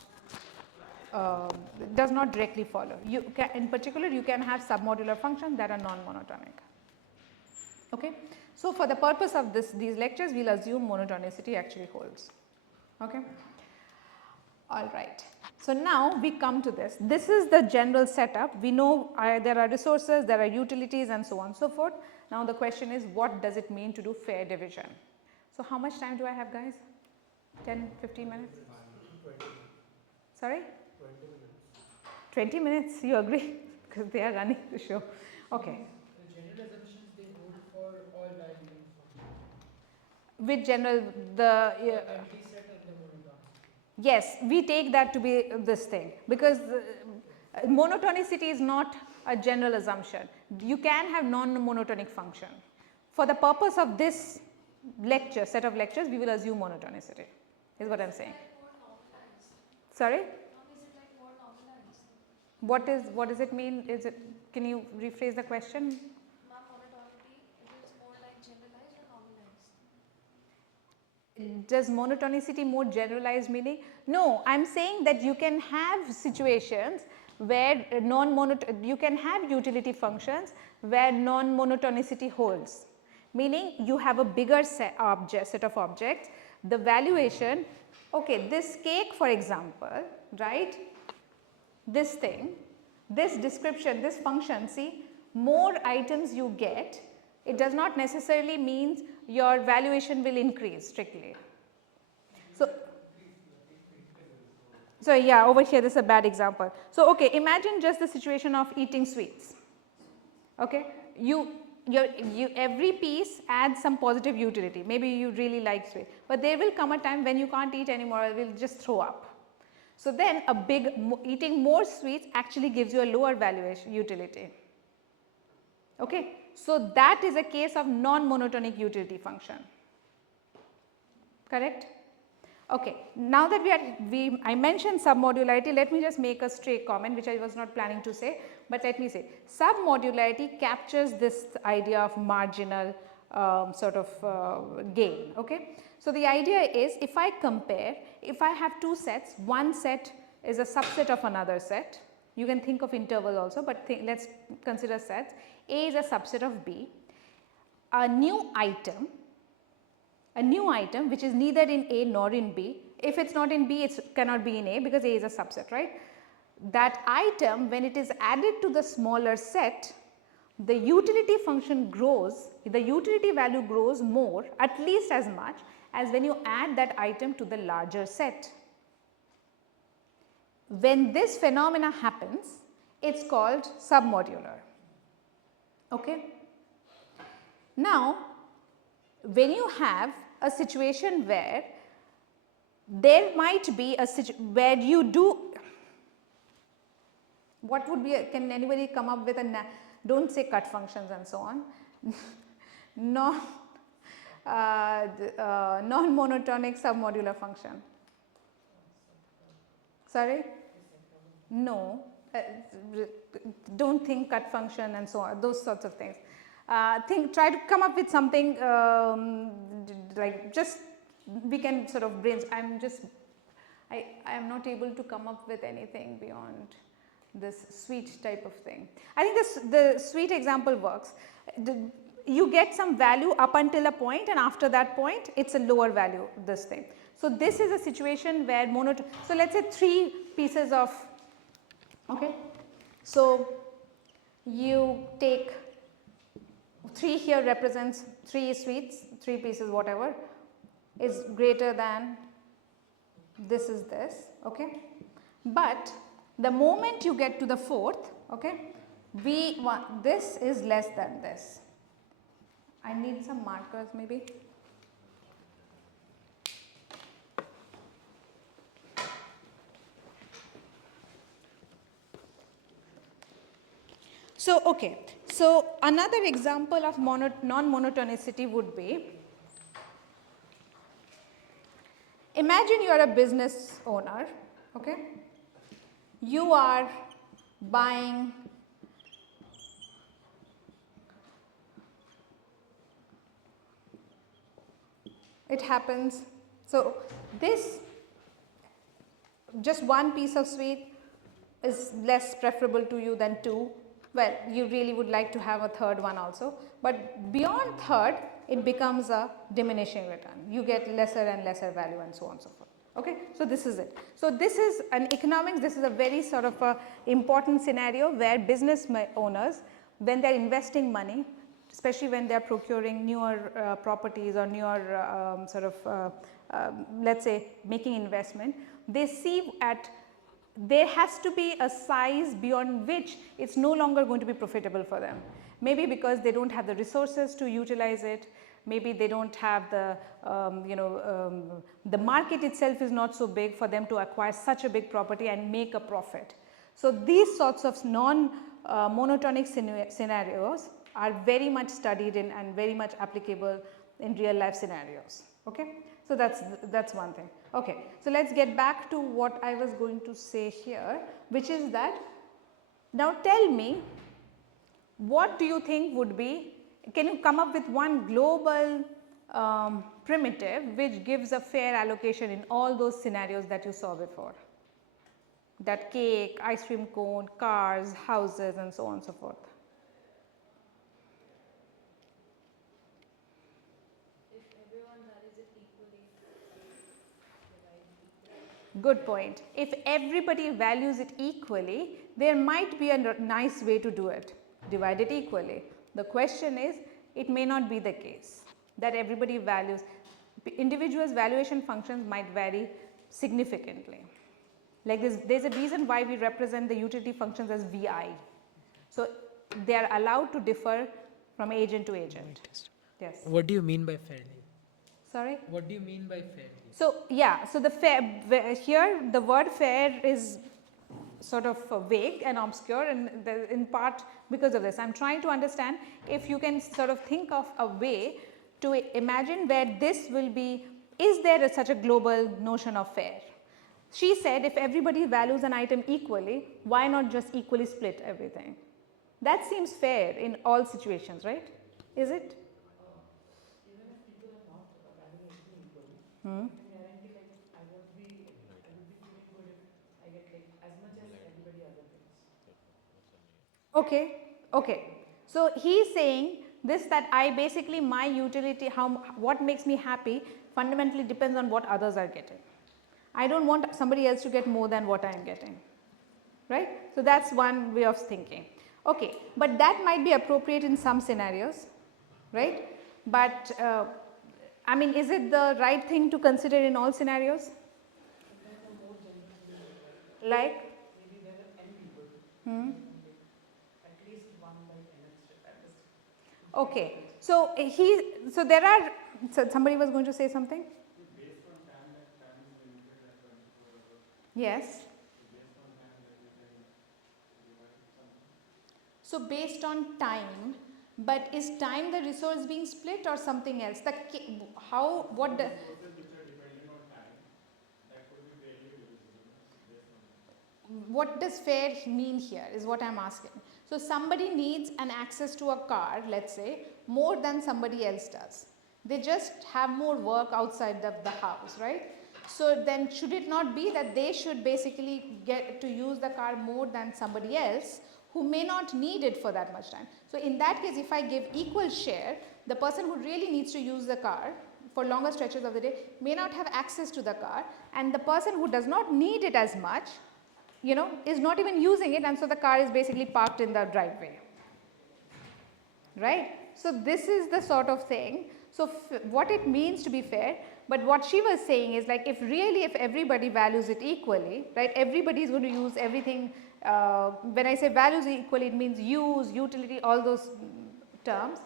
does not directly follow. You can, in particular, you can have submodular functions that are non-monotonic. Okay. So for the purpose of these lectures, we will assume monotonicity actually holds. Okay. All right. So now we come to this. This is the general setup. We know there are resources, there are utilities and so on and so forth. Now the question is, what does it mean to do fair division? So how much time do I have, guys? 10, 15 minutes? 20. Sorry? 20 minutes. 20 minutes, you agree? Because they are running the show. Okay. The general assumptions they hold for all diagonal functions. With general, The empty set and the monotonicity. yes, we take that to be this thing, because monotonicity is not a general assumption. You can have non-monotonic function. For the purpose of this lecture, set of lectures, we will assume monotonicity, is what I am saying. Sorry? What does it mean? Is it, can you rephrase the question? Does monotonicity more generalized meaning? No, I am saying that you can have situations where you can have utility functions where non-monotonicity holds, meaning you have a bigger set of objects, the valuation, okay, this cake for example, right, this thing, this description, this function, see, more items you get, it does not necessarily mean your valuation will increase strictly. So yeah, over here this is a bad example. So okay, imagine just the situation of eating sweets. Okay, every piece adds some positive utility. Maybe you really like sweet, but there will come a time when you can't eat anymore, or will just throw up. So then eating more sweets actually gives you a lower valuation utility. Okay, so that is a case of non-monotonic utility function. Correct? Okay, now that I mentioned submodularity, let me just make a stray comment which I was not planning to say, but let me say, submodularity captures this idea of marginal sort of gain. Okay, so the idea is, if I compare, if I have two sets, one set is a subset of another set, you can think of intervals also, but let us consider sets. A is a subset of B. A new item which is neither in A nor in B, if it is not in B, it cannot be in A because A is a subset, right. That item, when it is added to the smaller set, the utility function grows, the utility value grows more, at least as much as when you add that item to the larger set. When this phenomena happens, it is called submodular. Okay. Now, when you have a situation where there might be a situation where you do, what would be, can anybody come up with a, don't say cut functions and so on, non-monotonic submodular function. Sorry? No, don't think cut function and so on, those sorts of things. Try to come up with something like, just we can sort of brainstorm. I am not able to come up with anything beyond this sweet type of thing. I think the sweet example works. You get some value up until a point, and after that point it is a lower value, this thing. So this is a situation where so let us say 3 pieces of, okay. So you take 3 here represents 3 sweets, 3 pieces whatever is greater than this is this, okay. But The moment you get to the fourth, okay, this is less than this. I need some markers maybe. So, okay, so another example of non-monotonicity would be, imagine you are a business owner, okay, you are buying it happens. So, this just one piece of sweet is less preferable to you than two. Well, you really would like to have a third one also, but beyond third it becomes a diminishing return. You get lesser and lesser value and so on and so forth. Okay, so this is it. So this is an economics, this is a very sort of a important scenario where business owners, when they are investing money, especially when they are procuring newer properties or newer let's say making investment, they see at there has to be a size beyond which it's no longer going to be profitable for them. Maybe because they don't have the resources to utilize it, maybe they don't have the, the market itself is not so big for them to acquire such a big property and make a profit. So these sorts of non-monotonic scenarios are very much studied in and very much applicable in real life scenarios. Okay? So that's one thing. Okay, so let's get back to what I was going to say here, which is that now tell me, what do you think would be, can you come up with one global primitive which gives a fair allocation in all those scenarios that you saw before? That cake, ice cream cone, cars, houses and so on and so forth. Good point. If everybody values it equally, there might be a nice way to do it, divide it equally. The question is, it may not be the case that everybody values, individuals' valuation functions might vary significantly. Like there's a reason why we represent the utility functions as VI. So they are allowed to differ from agent to agent. Yes. What do you mean by fairly? Sorry? What do you mean by fairly? So yeah, so the fair, here the word fair is sort of vague and obscure, and in part because of this. I am trying to understand if you can sort of think of a way to imagine where this will be, is there such a global notion of fair? She said if everybody values an item equally, why not just equally split everything? That seems fair in all situations, right? Is it? Even if people are not valuing everything equally, I can guarantee like I would be feeling good if I get like as much as everybody other gets. Okay, okay. So he's saying this, that I basically my utility, what makes me happy fundamentally depends on what others are getting. I don't want somebody else to get more than what I am getting, right? So that's one way of thinking. Okay, but that might be appropriate in some scenarios, right? But I mean, is it the right thing to consider in all scenarios? Like? Maybe there are n people. At least one by n at least. Okay, so so somebody was going to say something? Based on time, that time is limited at 24 hours. Yes. Based on time, that we can divide it somehow. So based on time, but is time the resource being split or something else? What the Resources which are dependent on time, that could be fairly divisible based on time. What does fair mean here is what I am asking. So somebody needs an access to a car, let's say, more than somebody else does. They just have more work outside of the house, right? So then should it not be that they should basically get to use the car more than somebody else who may not need it for that much time? So in that case, if I give equal share, the person who really needs to use the car for longer stretches of the day may not have access to the car, and the person who does not need it as much, is not even using it, and so the car is basically parked in the driveway, right? So this is the sort of thing. So what it means to be fair, But what she was saying is like if everybody values it equally, right, everybody is going to use everything. When I say values equally, it means use, utility, all those terms.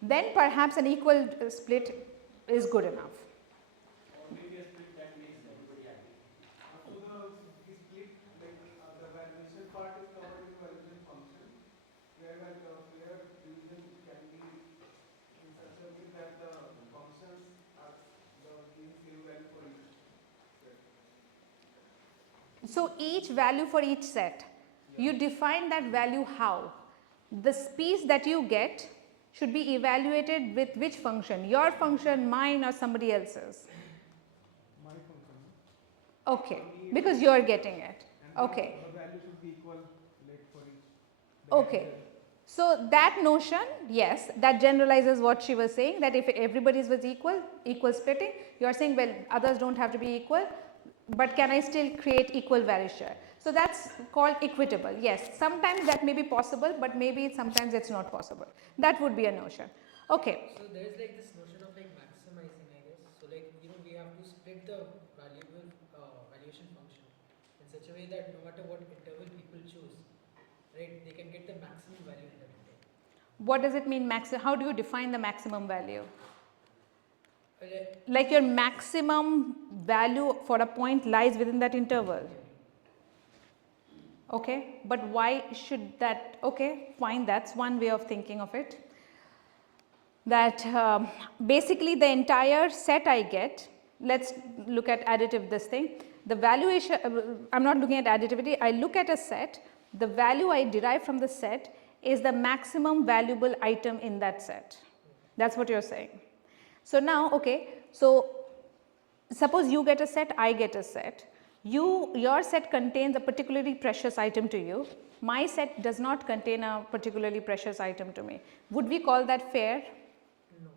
Then perhaps an equal split is good enough. Or maybe a split that makes everybody happy. So the split, like the valuation part is covered in valuation function, whereby the fair division can be in such a way that the functions are giving same value for each set. So each value for each set, you define that value how? The piece that you get should be evaluated with which function? Your function, mine, or somebody else's? My function. Okay, because you are getting it. And Okay. the value should be equal, like for each. Okay. So that notion, yes, that generalizes what she was saying, that if everybody's was equal splitting, you are saying, well, others don't have to be equal, but can I still create equal value share? So that's called equitable. Yes, sometimes that may be possible, but maybe sometimes it's not possible. That would be a notion. Okay. So there is like this notion of like maximizing, I guess. So like, you know, we have to split the valuable valuation function in such a way that no matter what interval people choose, right, they can get the maximum value in that interval. What does it mean maximum? How do you define the maximum value? Okay. Like your maximum value for a point lies within that interval. Okay, but why should that? Okay, fine, that's one way of thinking of it. That basically the entire set I get, let's look at additive this thing. The valuation, I'm not looking at additivity, I look at a set, the value I derive from the set is the maximum valuable item in that set. That's what you're saying. So now, okay, so suppose you get a set, I get a set. Your set contains a particularly precious item to you. My set does not contain a particularly precious item to me. Would we call that fair? No.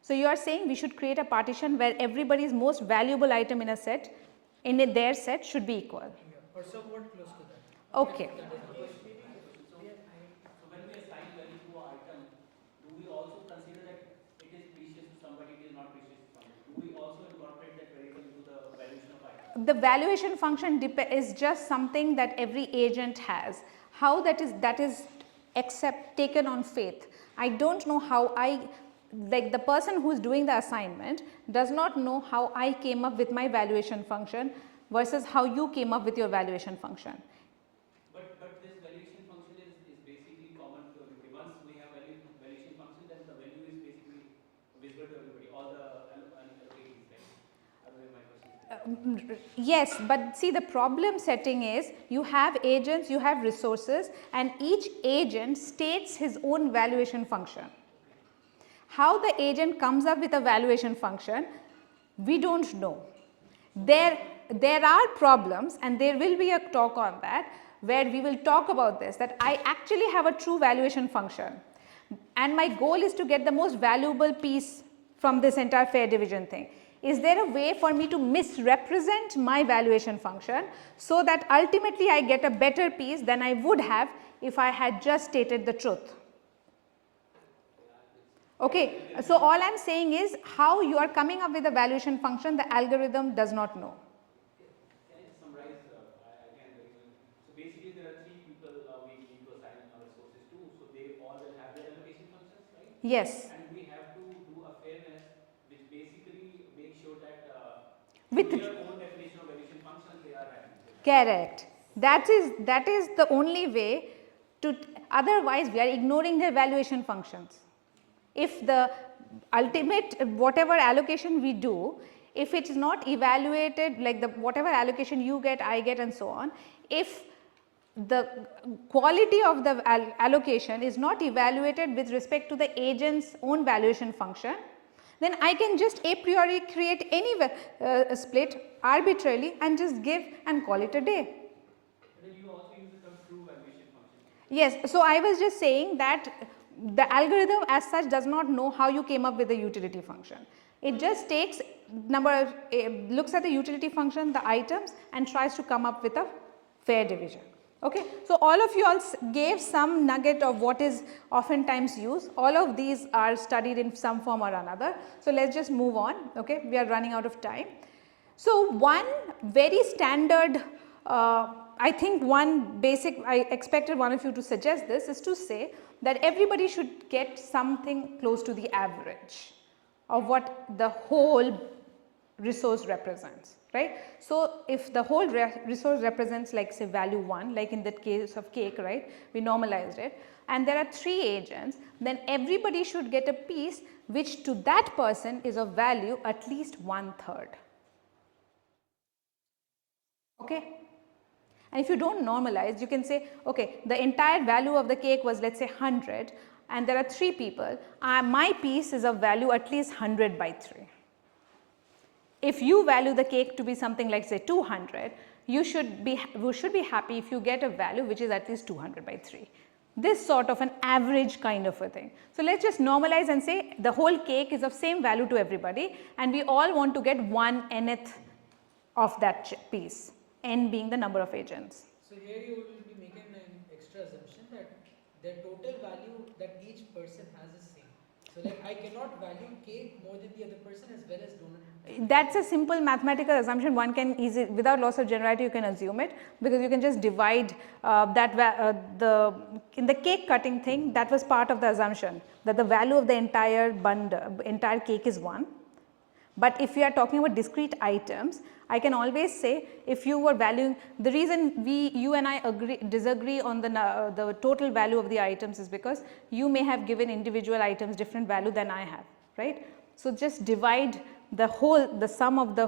So you are saying we should create a partition where everybody's most valuable item in a set, in their set, should be equal. Yeah, or somewhat close to that. Okay. That is not So when we assign value to an item, do we also consider that it is precious to somebody, it is not precious to somebody? Do we also incorporate that variable into the valuation of item? The valuation function is just something that every agent has. How that is taken on faith. I don't know how like the person who is doing the assignment does not know how I came up with my valuation function versus how you came up with your valuation function. But this valuation function is basically common to everybody. Once we have valuation function, then the value is basically visible to everybody, all the allocatees, right? I don't know if my question is clear. Yes, but see the problem setting is you have agents, you have resources, and each agent states his own valuation function. How the agent comes up with a valuation function, we don't know. There are problems, and there will be a talk on that where we will talk about this, that I actually have a true valuation function and my goal is to get the most valuable piece from this entire fair division thing. Is there a way for me to misrepresent my valuation function so that ultimately I get a better piece than I would have if I had just stated the truth? Okay, so all I am saying is how you are coming up with a valuation function, the algorithm does not know. Can I just summarize again very well? So basically there are three people we need to assign our resources to. So they all will have their allocation functions, right? Yes. And we have to do a fairness which basically makes sure that With their own definition of valuation functions they are happy. correct. That is the only way to, otherwise we are ignoring their valuation functions. If the ultimate whatever allocation we do, if it is not evaluated like the whatever allocation you get, I get and so on, if the quality of the allocation is not evaluated with respect to the agent's own valuation function, then I can just a priori create any split arbitrarily and just give and call it a day. And then you also use the term true valuation function. Yes, so I was just saying that the algorithm as such does not know how you came up with the utility function. It just takes looks at the utility function, the items, and tries to come up with a fair division. Okay. So, all of you all gave some nugget of what is oftentimes used. All of these are studied in some form or another. So, let us just move on. Okay. We are running out of time. So, one very standard, I think one basic, I expected one of you to suggest this, is to say that everybody should get something close to the average of what the whole resource represents, right. So, if the whole resource represents like say value 1, like in that case of cake, right, we normalized it, and there are 3 agents, then everybody should get a piece which to that person is of value at least 1/3. Okay. And if you do not normalize, you can say, okay, the entire value of the cake was let us say 100 and there are 3 people, my piece is of value at least 100/3. If you value the cake to be something like say 200, you should be happy if you get a value which is at least 200/3. This sort of an average kind of a thing. So, let us just normalize and say the whole cake is of same value to everybody and we all want to get 1/nth of that piece, n being the number of agents. So here you will be making an extra assumption that the total value that each person has is same. So like I cannot value cake more than the other person as well as donut. That is a simple mathematical assumption, one can easily, without loss of generality you can assume it, because you can just divide in the cake cutting thing, that was part of the assumption that the value of the entire entire cake is 1. But if we are talking about discrete items, I can always say if you were valuing, the reason you and I disagree on the total value of the items is because you may have given individual items different value than I have, right. So, just divide the sum of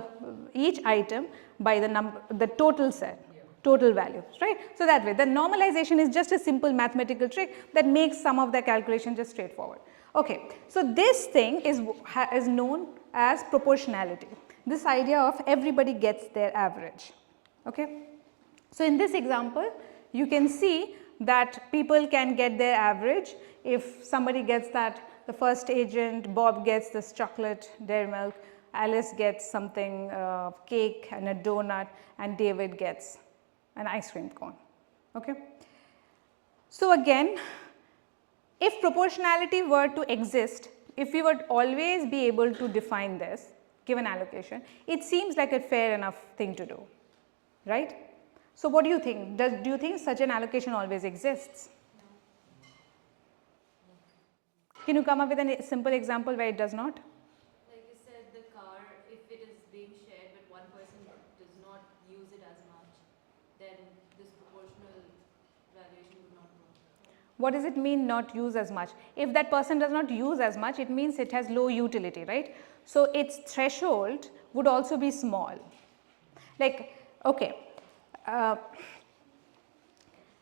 each item by the total set, total values, right. So, that way the normalization is just a simple mathematical trick that makes some of the calculation just straightforward. Okay. So, this thing is known as proportionality, this idea of everybody gets their average. Okay. So, in this example you can see that people can get their average if somebody gets that the first agent, Bob gets this chocolate dairy milk, Alice gets something cake and a donut, and David gets an ice cream cone. Okay. So, again if proportionality were to exist, if we would always be able to define this given allocation, it seems like a fair enough thing to do, right. So, what do you think? Do you think such an allocation always exists? Can you come up with a simple example where it does not? Like you said, the car, if it is being shared but one person does not use it as much, then this proportional valuation would not work. What does it mean not use as much? If that person does not use as much, it means it has low utility, right. So, its threshold would also be small. Like, okay,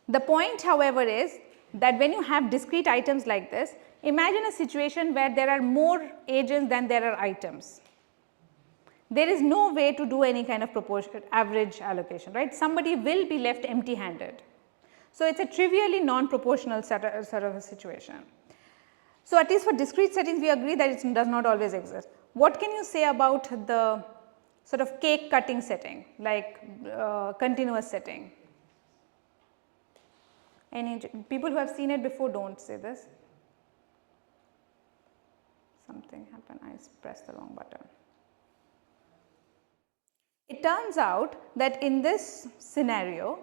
the point however is that when you have discrete items like this, imagine a situation where there are more agents than there are items. There is no way to do any kind of average allocation, right. Somebody will be left empty handed. So, it is a trivially non-proportional sort of a situation. So, at least for discrete settings we agree that it does not always exist. What can you say about the sort of cake cutting setting, like continuous setting? Any people who have seen it before, do not say this. Something happened, I pressed the wrong button. It turns out that in this scenario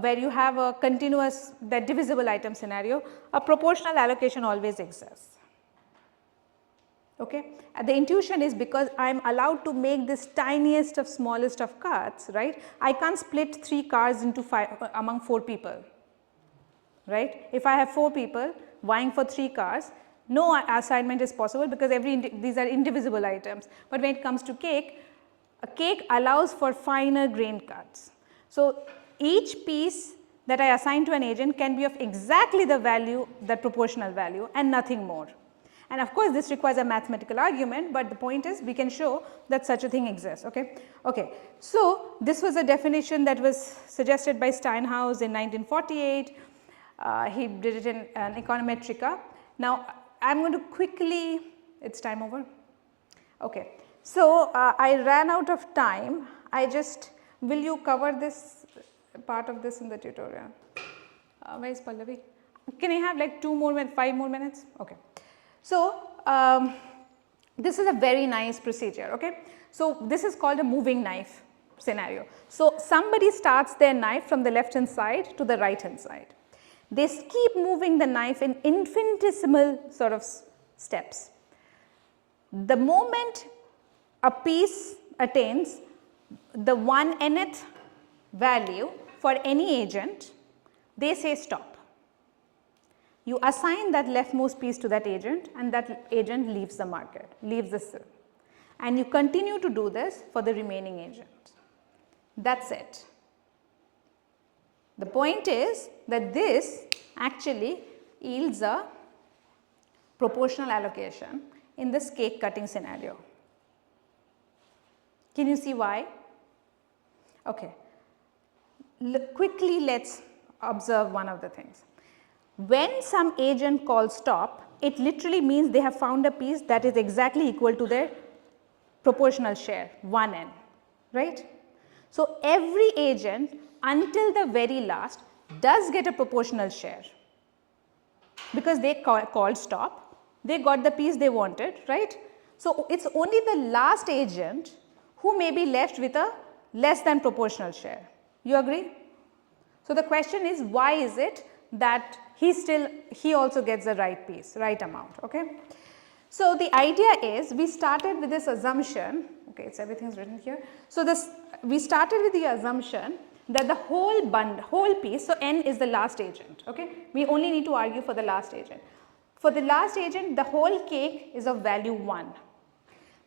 where you have a continuous, that divisible item scenario, a proportional allocation always exists. Okay. The intuition is because I am allowed to make this tiniest of smallest of cuts, right. I can't split 3 cars into 5 among 4 people, right. If I have 4 people vying for 3 cars, no assignment is possible because these are indivisible items. But when it comes to cake, a cake allows for finer grained cuts. So, each piece that I assign to an agent can be of exactly the value, that proportional value, and nothing more. And of course, this requires a mathematical argument, but the point is we can show that such a thing exists. Okay. Okay. So, this was a definition that was suggested by Steinhaus in 1948. He did it in an Econometrica. Now, I am going to quickly, it is time over. Okay. So, I ran out of time. Will you cover this part of this in the tutorial. Where is Pallavi? Can I have like 5 more minutes? Okay. So, this is a very nice procedure, okay. So, this is called a moving knife scenario. So, somebody starts their knife from the left hand side to the right hand side. They keep moving the knife in infinitesimal sort of steps. The moment a piece attains the 1 nth value for any agent, they say stop. You assign that leftmost piece to that agent and that agent leaves the market, leaves the cell. And you continue to do this for the remaining agent. That's it. The point is that this actually yields a proportional allocation in this cake cutting scenario. Can you see why? Okay. Quickly let's observe one of the things. When some agent calls stop, it literally means they have found a piece that is exactly equal to their proportional share 1n, right. So, every agent until the very last does get a proportional share because they called stop, they got the piece they wanted, right. So, it is only the last agent who may be left with a less than proportional share. You agree? So, the question is why is it that he also gets the right piece, right amount, okay. So, the idea is we started with this assumption, okay, it's everything is written here. So, we started with the assumption that the whole piece, so n is the last agent, okay. We only need to argue for the last agent. For the last agent, the whole cake is of value 1.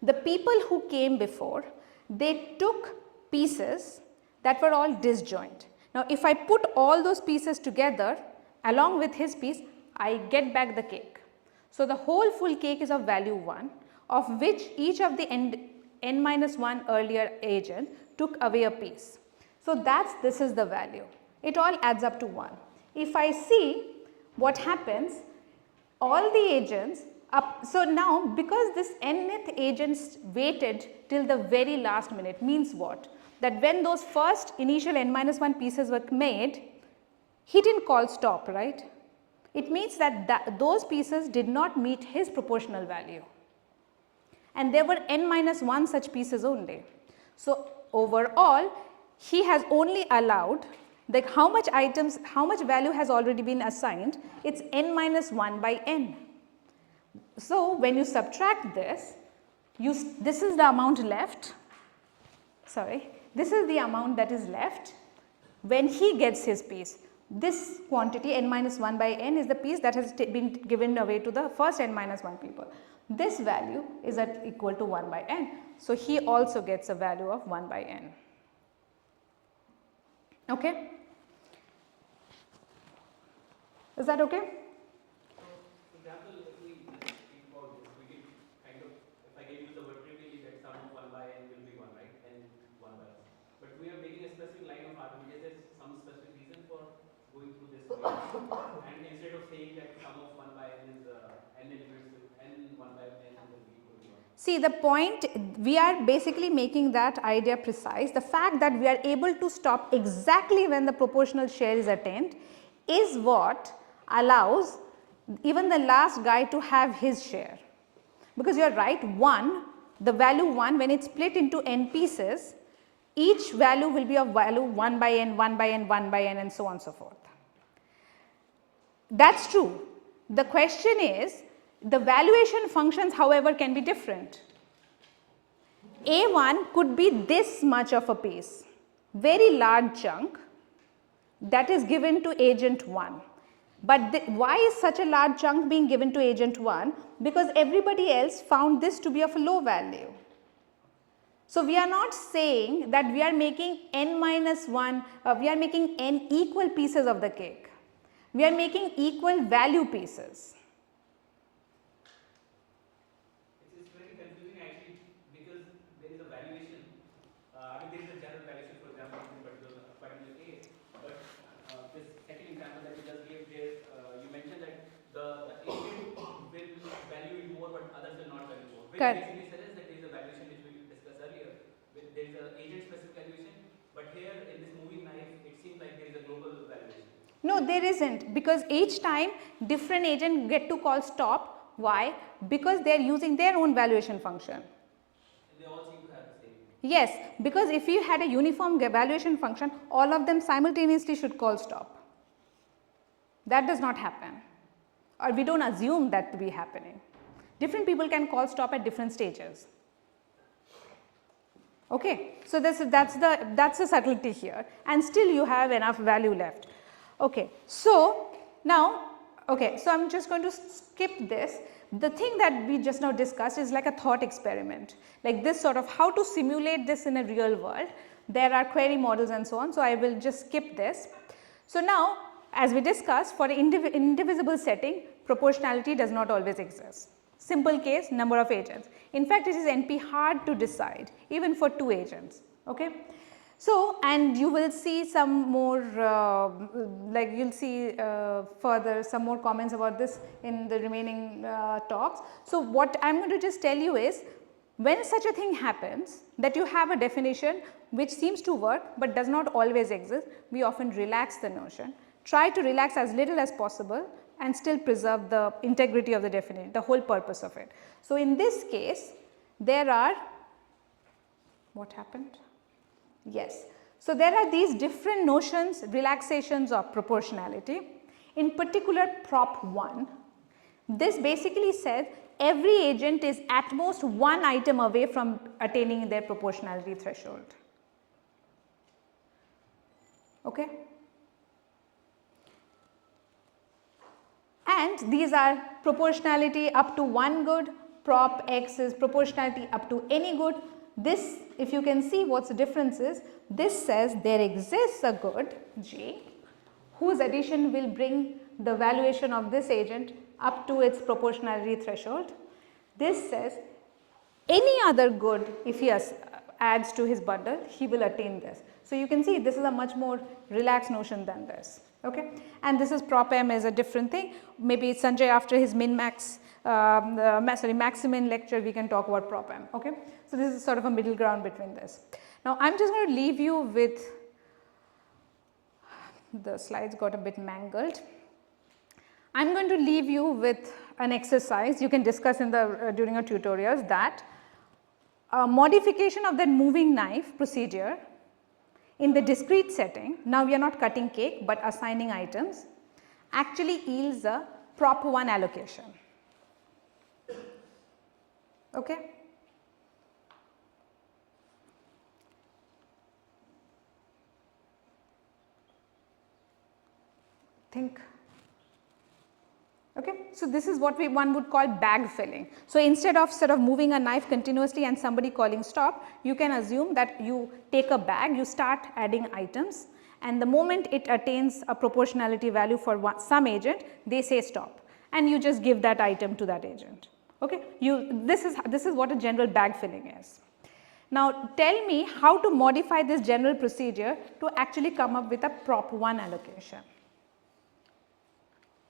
The people who came before, they took pieces that were all disjoint. Now, if I put all those pieces together along with his piece, I get back the cake. So, the whole full cake is of value 1, of which each of the n minus 1 earlier agent took away a piece. So, this is the value. It all adds up to 1. If I see what happens, all the agents up. So, now because this nth agents waited till the very last minute means what? That when those first initial n minus 1 pieces were made, he did not call stop, right. It means that those pieces did not meet his proportional value and there were n minus 1 such pieces only. So, overall he has only allowed like how much value has already been assigned, it is n minus 1 by n. So, when you subtract this, this is the amount left, this is the amount that is left when he gets his piece. This quantity n minus 1 by n is the piece that has been given away to the first n minus 1 people. This value is equal to 1 by n. So, he also gets a value of 1 by n. Okay? Is that okay? For example, if we think about this, we can kind of, if I can use the word trivially, that sum of 1 by n will be 1, right? And 1 by n. But we are making a specific line of argument. Is there some specific reason for going through this way? And instead of saying that sum of 1 by n is n elements with n 1 by n will be equal to 1. See, the point, we are basically making that idea precise. The fact that we are able to stop exactly when the proportional share is attained is what allows even the last guy to have his share. Because you are right, 1, the value 1 when it is split into n pieces, each value will be of value 1 by n, 1 by n, 1 by n and so on and so forth. That is true. The question is, the valuation functions however can be different. A1 could be this much of a piece, very large chunk that is given to agent 1. But why is such a large chunk being given to agent 1? Because everybody else found this to be of a low value. So, we are not saying that we are making n minus 1, we are making n equal pieces of the cake. We are making equal value pieces. It's very confusing actually because there is a valuation. I mean, there is a general valuation, for example, in this particular case. But this second example that you just gave, there you mentioned that the agent will value it more, but others will not value more. Which Correct. basically suggests that there is a valuation which we discussed earlier. There is a agent specific valuation, but here in this moving knife, it seems like No, there isn't, because each time different agent get to call stop. Why? Because they are using their own valuation function. They all seem to have the same. Yes, because if you had a uniform valuation function, all of them simultaneously should call stop. That does not happen, or we don't assume that to be happening. Different people can call stop at different stages. Okay, so that's the subtlety here, and still you have enough value left. Okay, so now, okay, so I'm just going to skip this. The thing that we just now discussed is like a thought experiment, like this sort of how to simulate this in a real world. There are query models and so on, so I will just skip this. So now, as we discussed, for an indivisible setting, proportionality does not always exist. Simple case, number of agents. In fact, it is NP hard to decide even for 2 agents. Okay. So, and you will see some more like you will see further some more comments about this in the remaining talks. So, what I am going to just tell you is, when such a thing happens that you have a definition which seems to work but does not always exist, we often relax the notion, try to relax as little as possible and still preserve the integrity of the definition, the whole purpose of it. So, in this case there are, what happened? Yes. So, there are these different notions, relaxations of proportionality. In particular, Prop 1, this basically says every agent is at most one item away from attaining their proportionality threshold. Okay. And these are proportionality up to one good, Prop X is proportionality up to any good. This, if you can see what's the difference is, this says there exists a good G whose addition will bring the valuation of this agent up to its proportionality threshold. This says any other good, if he adds to his bundle, he will attain this. So, you can see this is a much more relaxed notion than this. Okay. And this is Prop M is a different thing. Maybe Sanjay after his min-max, max-min lecture, we can talk about Prop M. Okay. So, this is sort of a middle ground between this. Now, I am just going to leave you with, the slides got a bit mangled. I am going to leave you with an exercise you can discuss in the during your tutorials, that a modification of that moving knife procedure in the discrete setting, now we are not cutting cake but assigning items, actually yields a Prop 1 allocation. Okay. Think. Okay. So, this is what one would call bag filling. So, instead of sort of moving a knife continuously and somebody calling stop, you can assume that you take a bag, you start adding items, and the moment it attains a proportionality value for some agent, they say stop, and you just give that item to that agent. Okay. This is what a general bag filling is. Now, tell me how to modify this general procedure to actually come up with a Prop 1 allocation.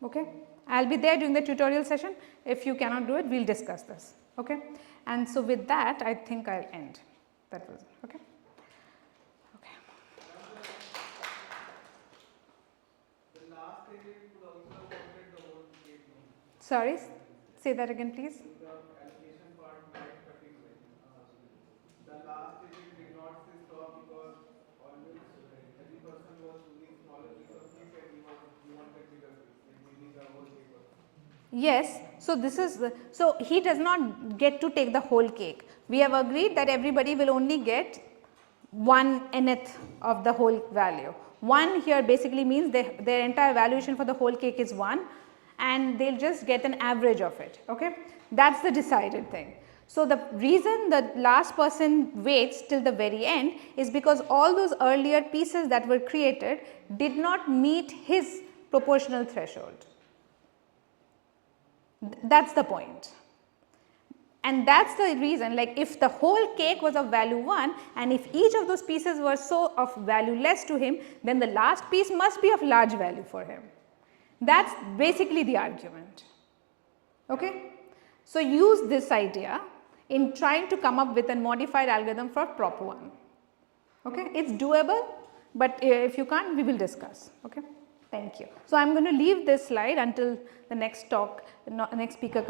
Okay. I will be there during the tutorial session. If you cannot do it, we will discuss this. Okay. And so, with that, I think I will end. That was it. Okay. Okay. The last agent would also have counted the whole cake. Sorry, say that again, please. The allocation part might cut it well. The last agent did not say stop because always every person was choosing smaller piece of cake and he wanted bigger piece, like maybe the whole cake was. Yes. So, this is so he does not get to take the whole cake. We have agreed that everybody will only get 1/nth of the whole value. 1 here basically means their entire valuation for the whole cake is 1, and they will just get an average of it. Okay. That is the decided thing. So, the reason the last person waits till the very end is because all those earlier pieces that were created did not meet his proportional threshold. That is the point. And that is the reason, like if the whole cake was of value 1 and if each of those pieces were so of value less to him, then the last piece must be of large value for him. That is basically the argument. Okay. So, use this idea in trying to come up with a modified algorithm for Prop 1. Okay. It is doable, but if you can't, we will discuss. Okay. Thank you. So, I am going to leave this slide until the next talk, next speaker comes.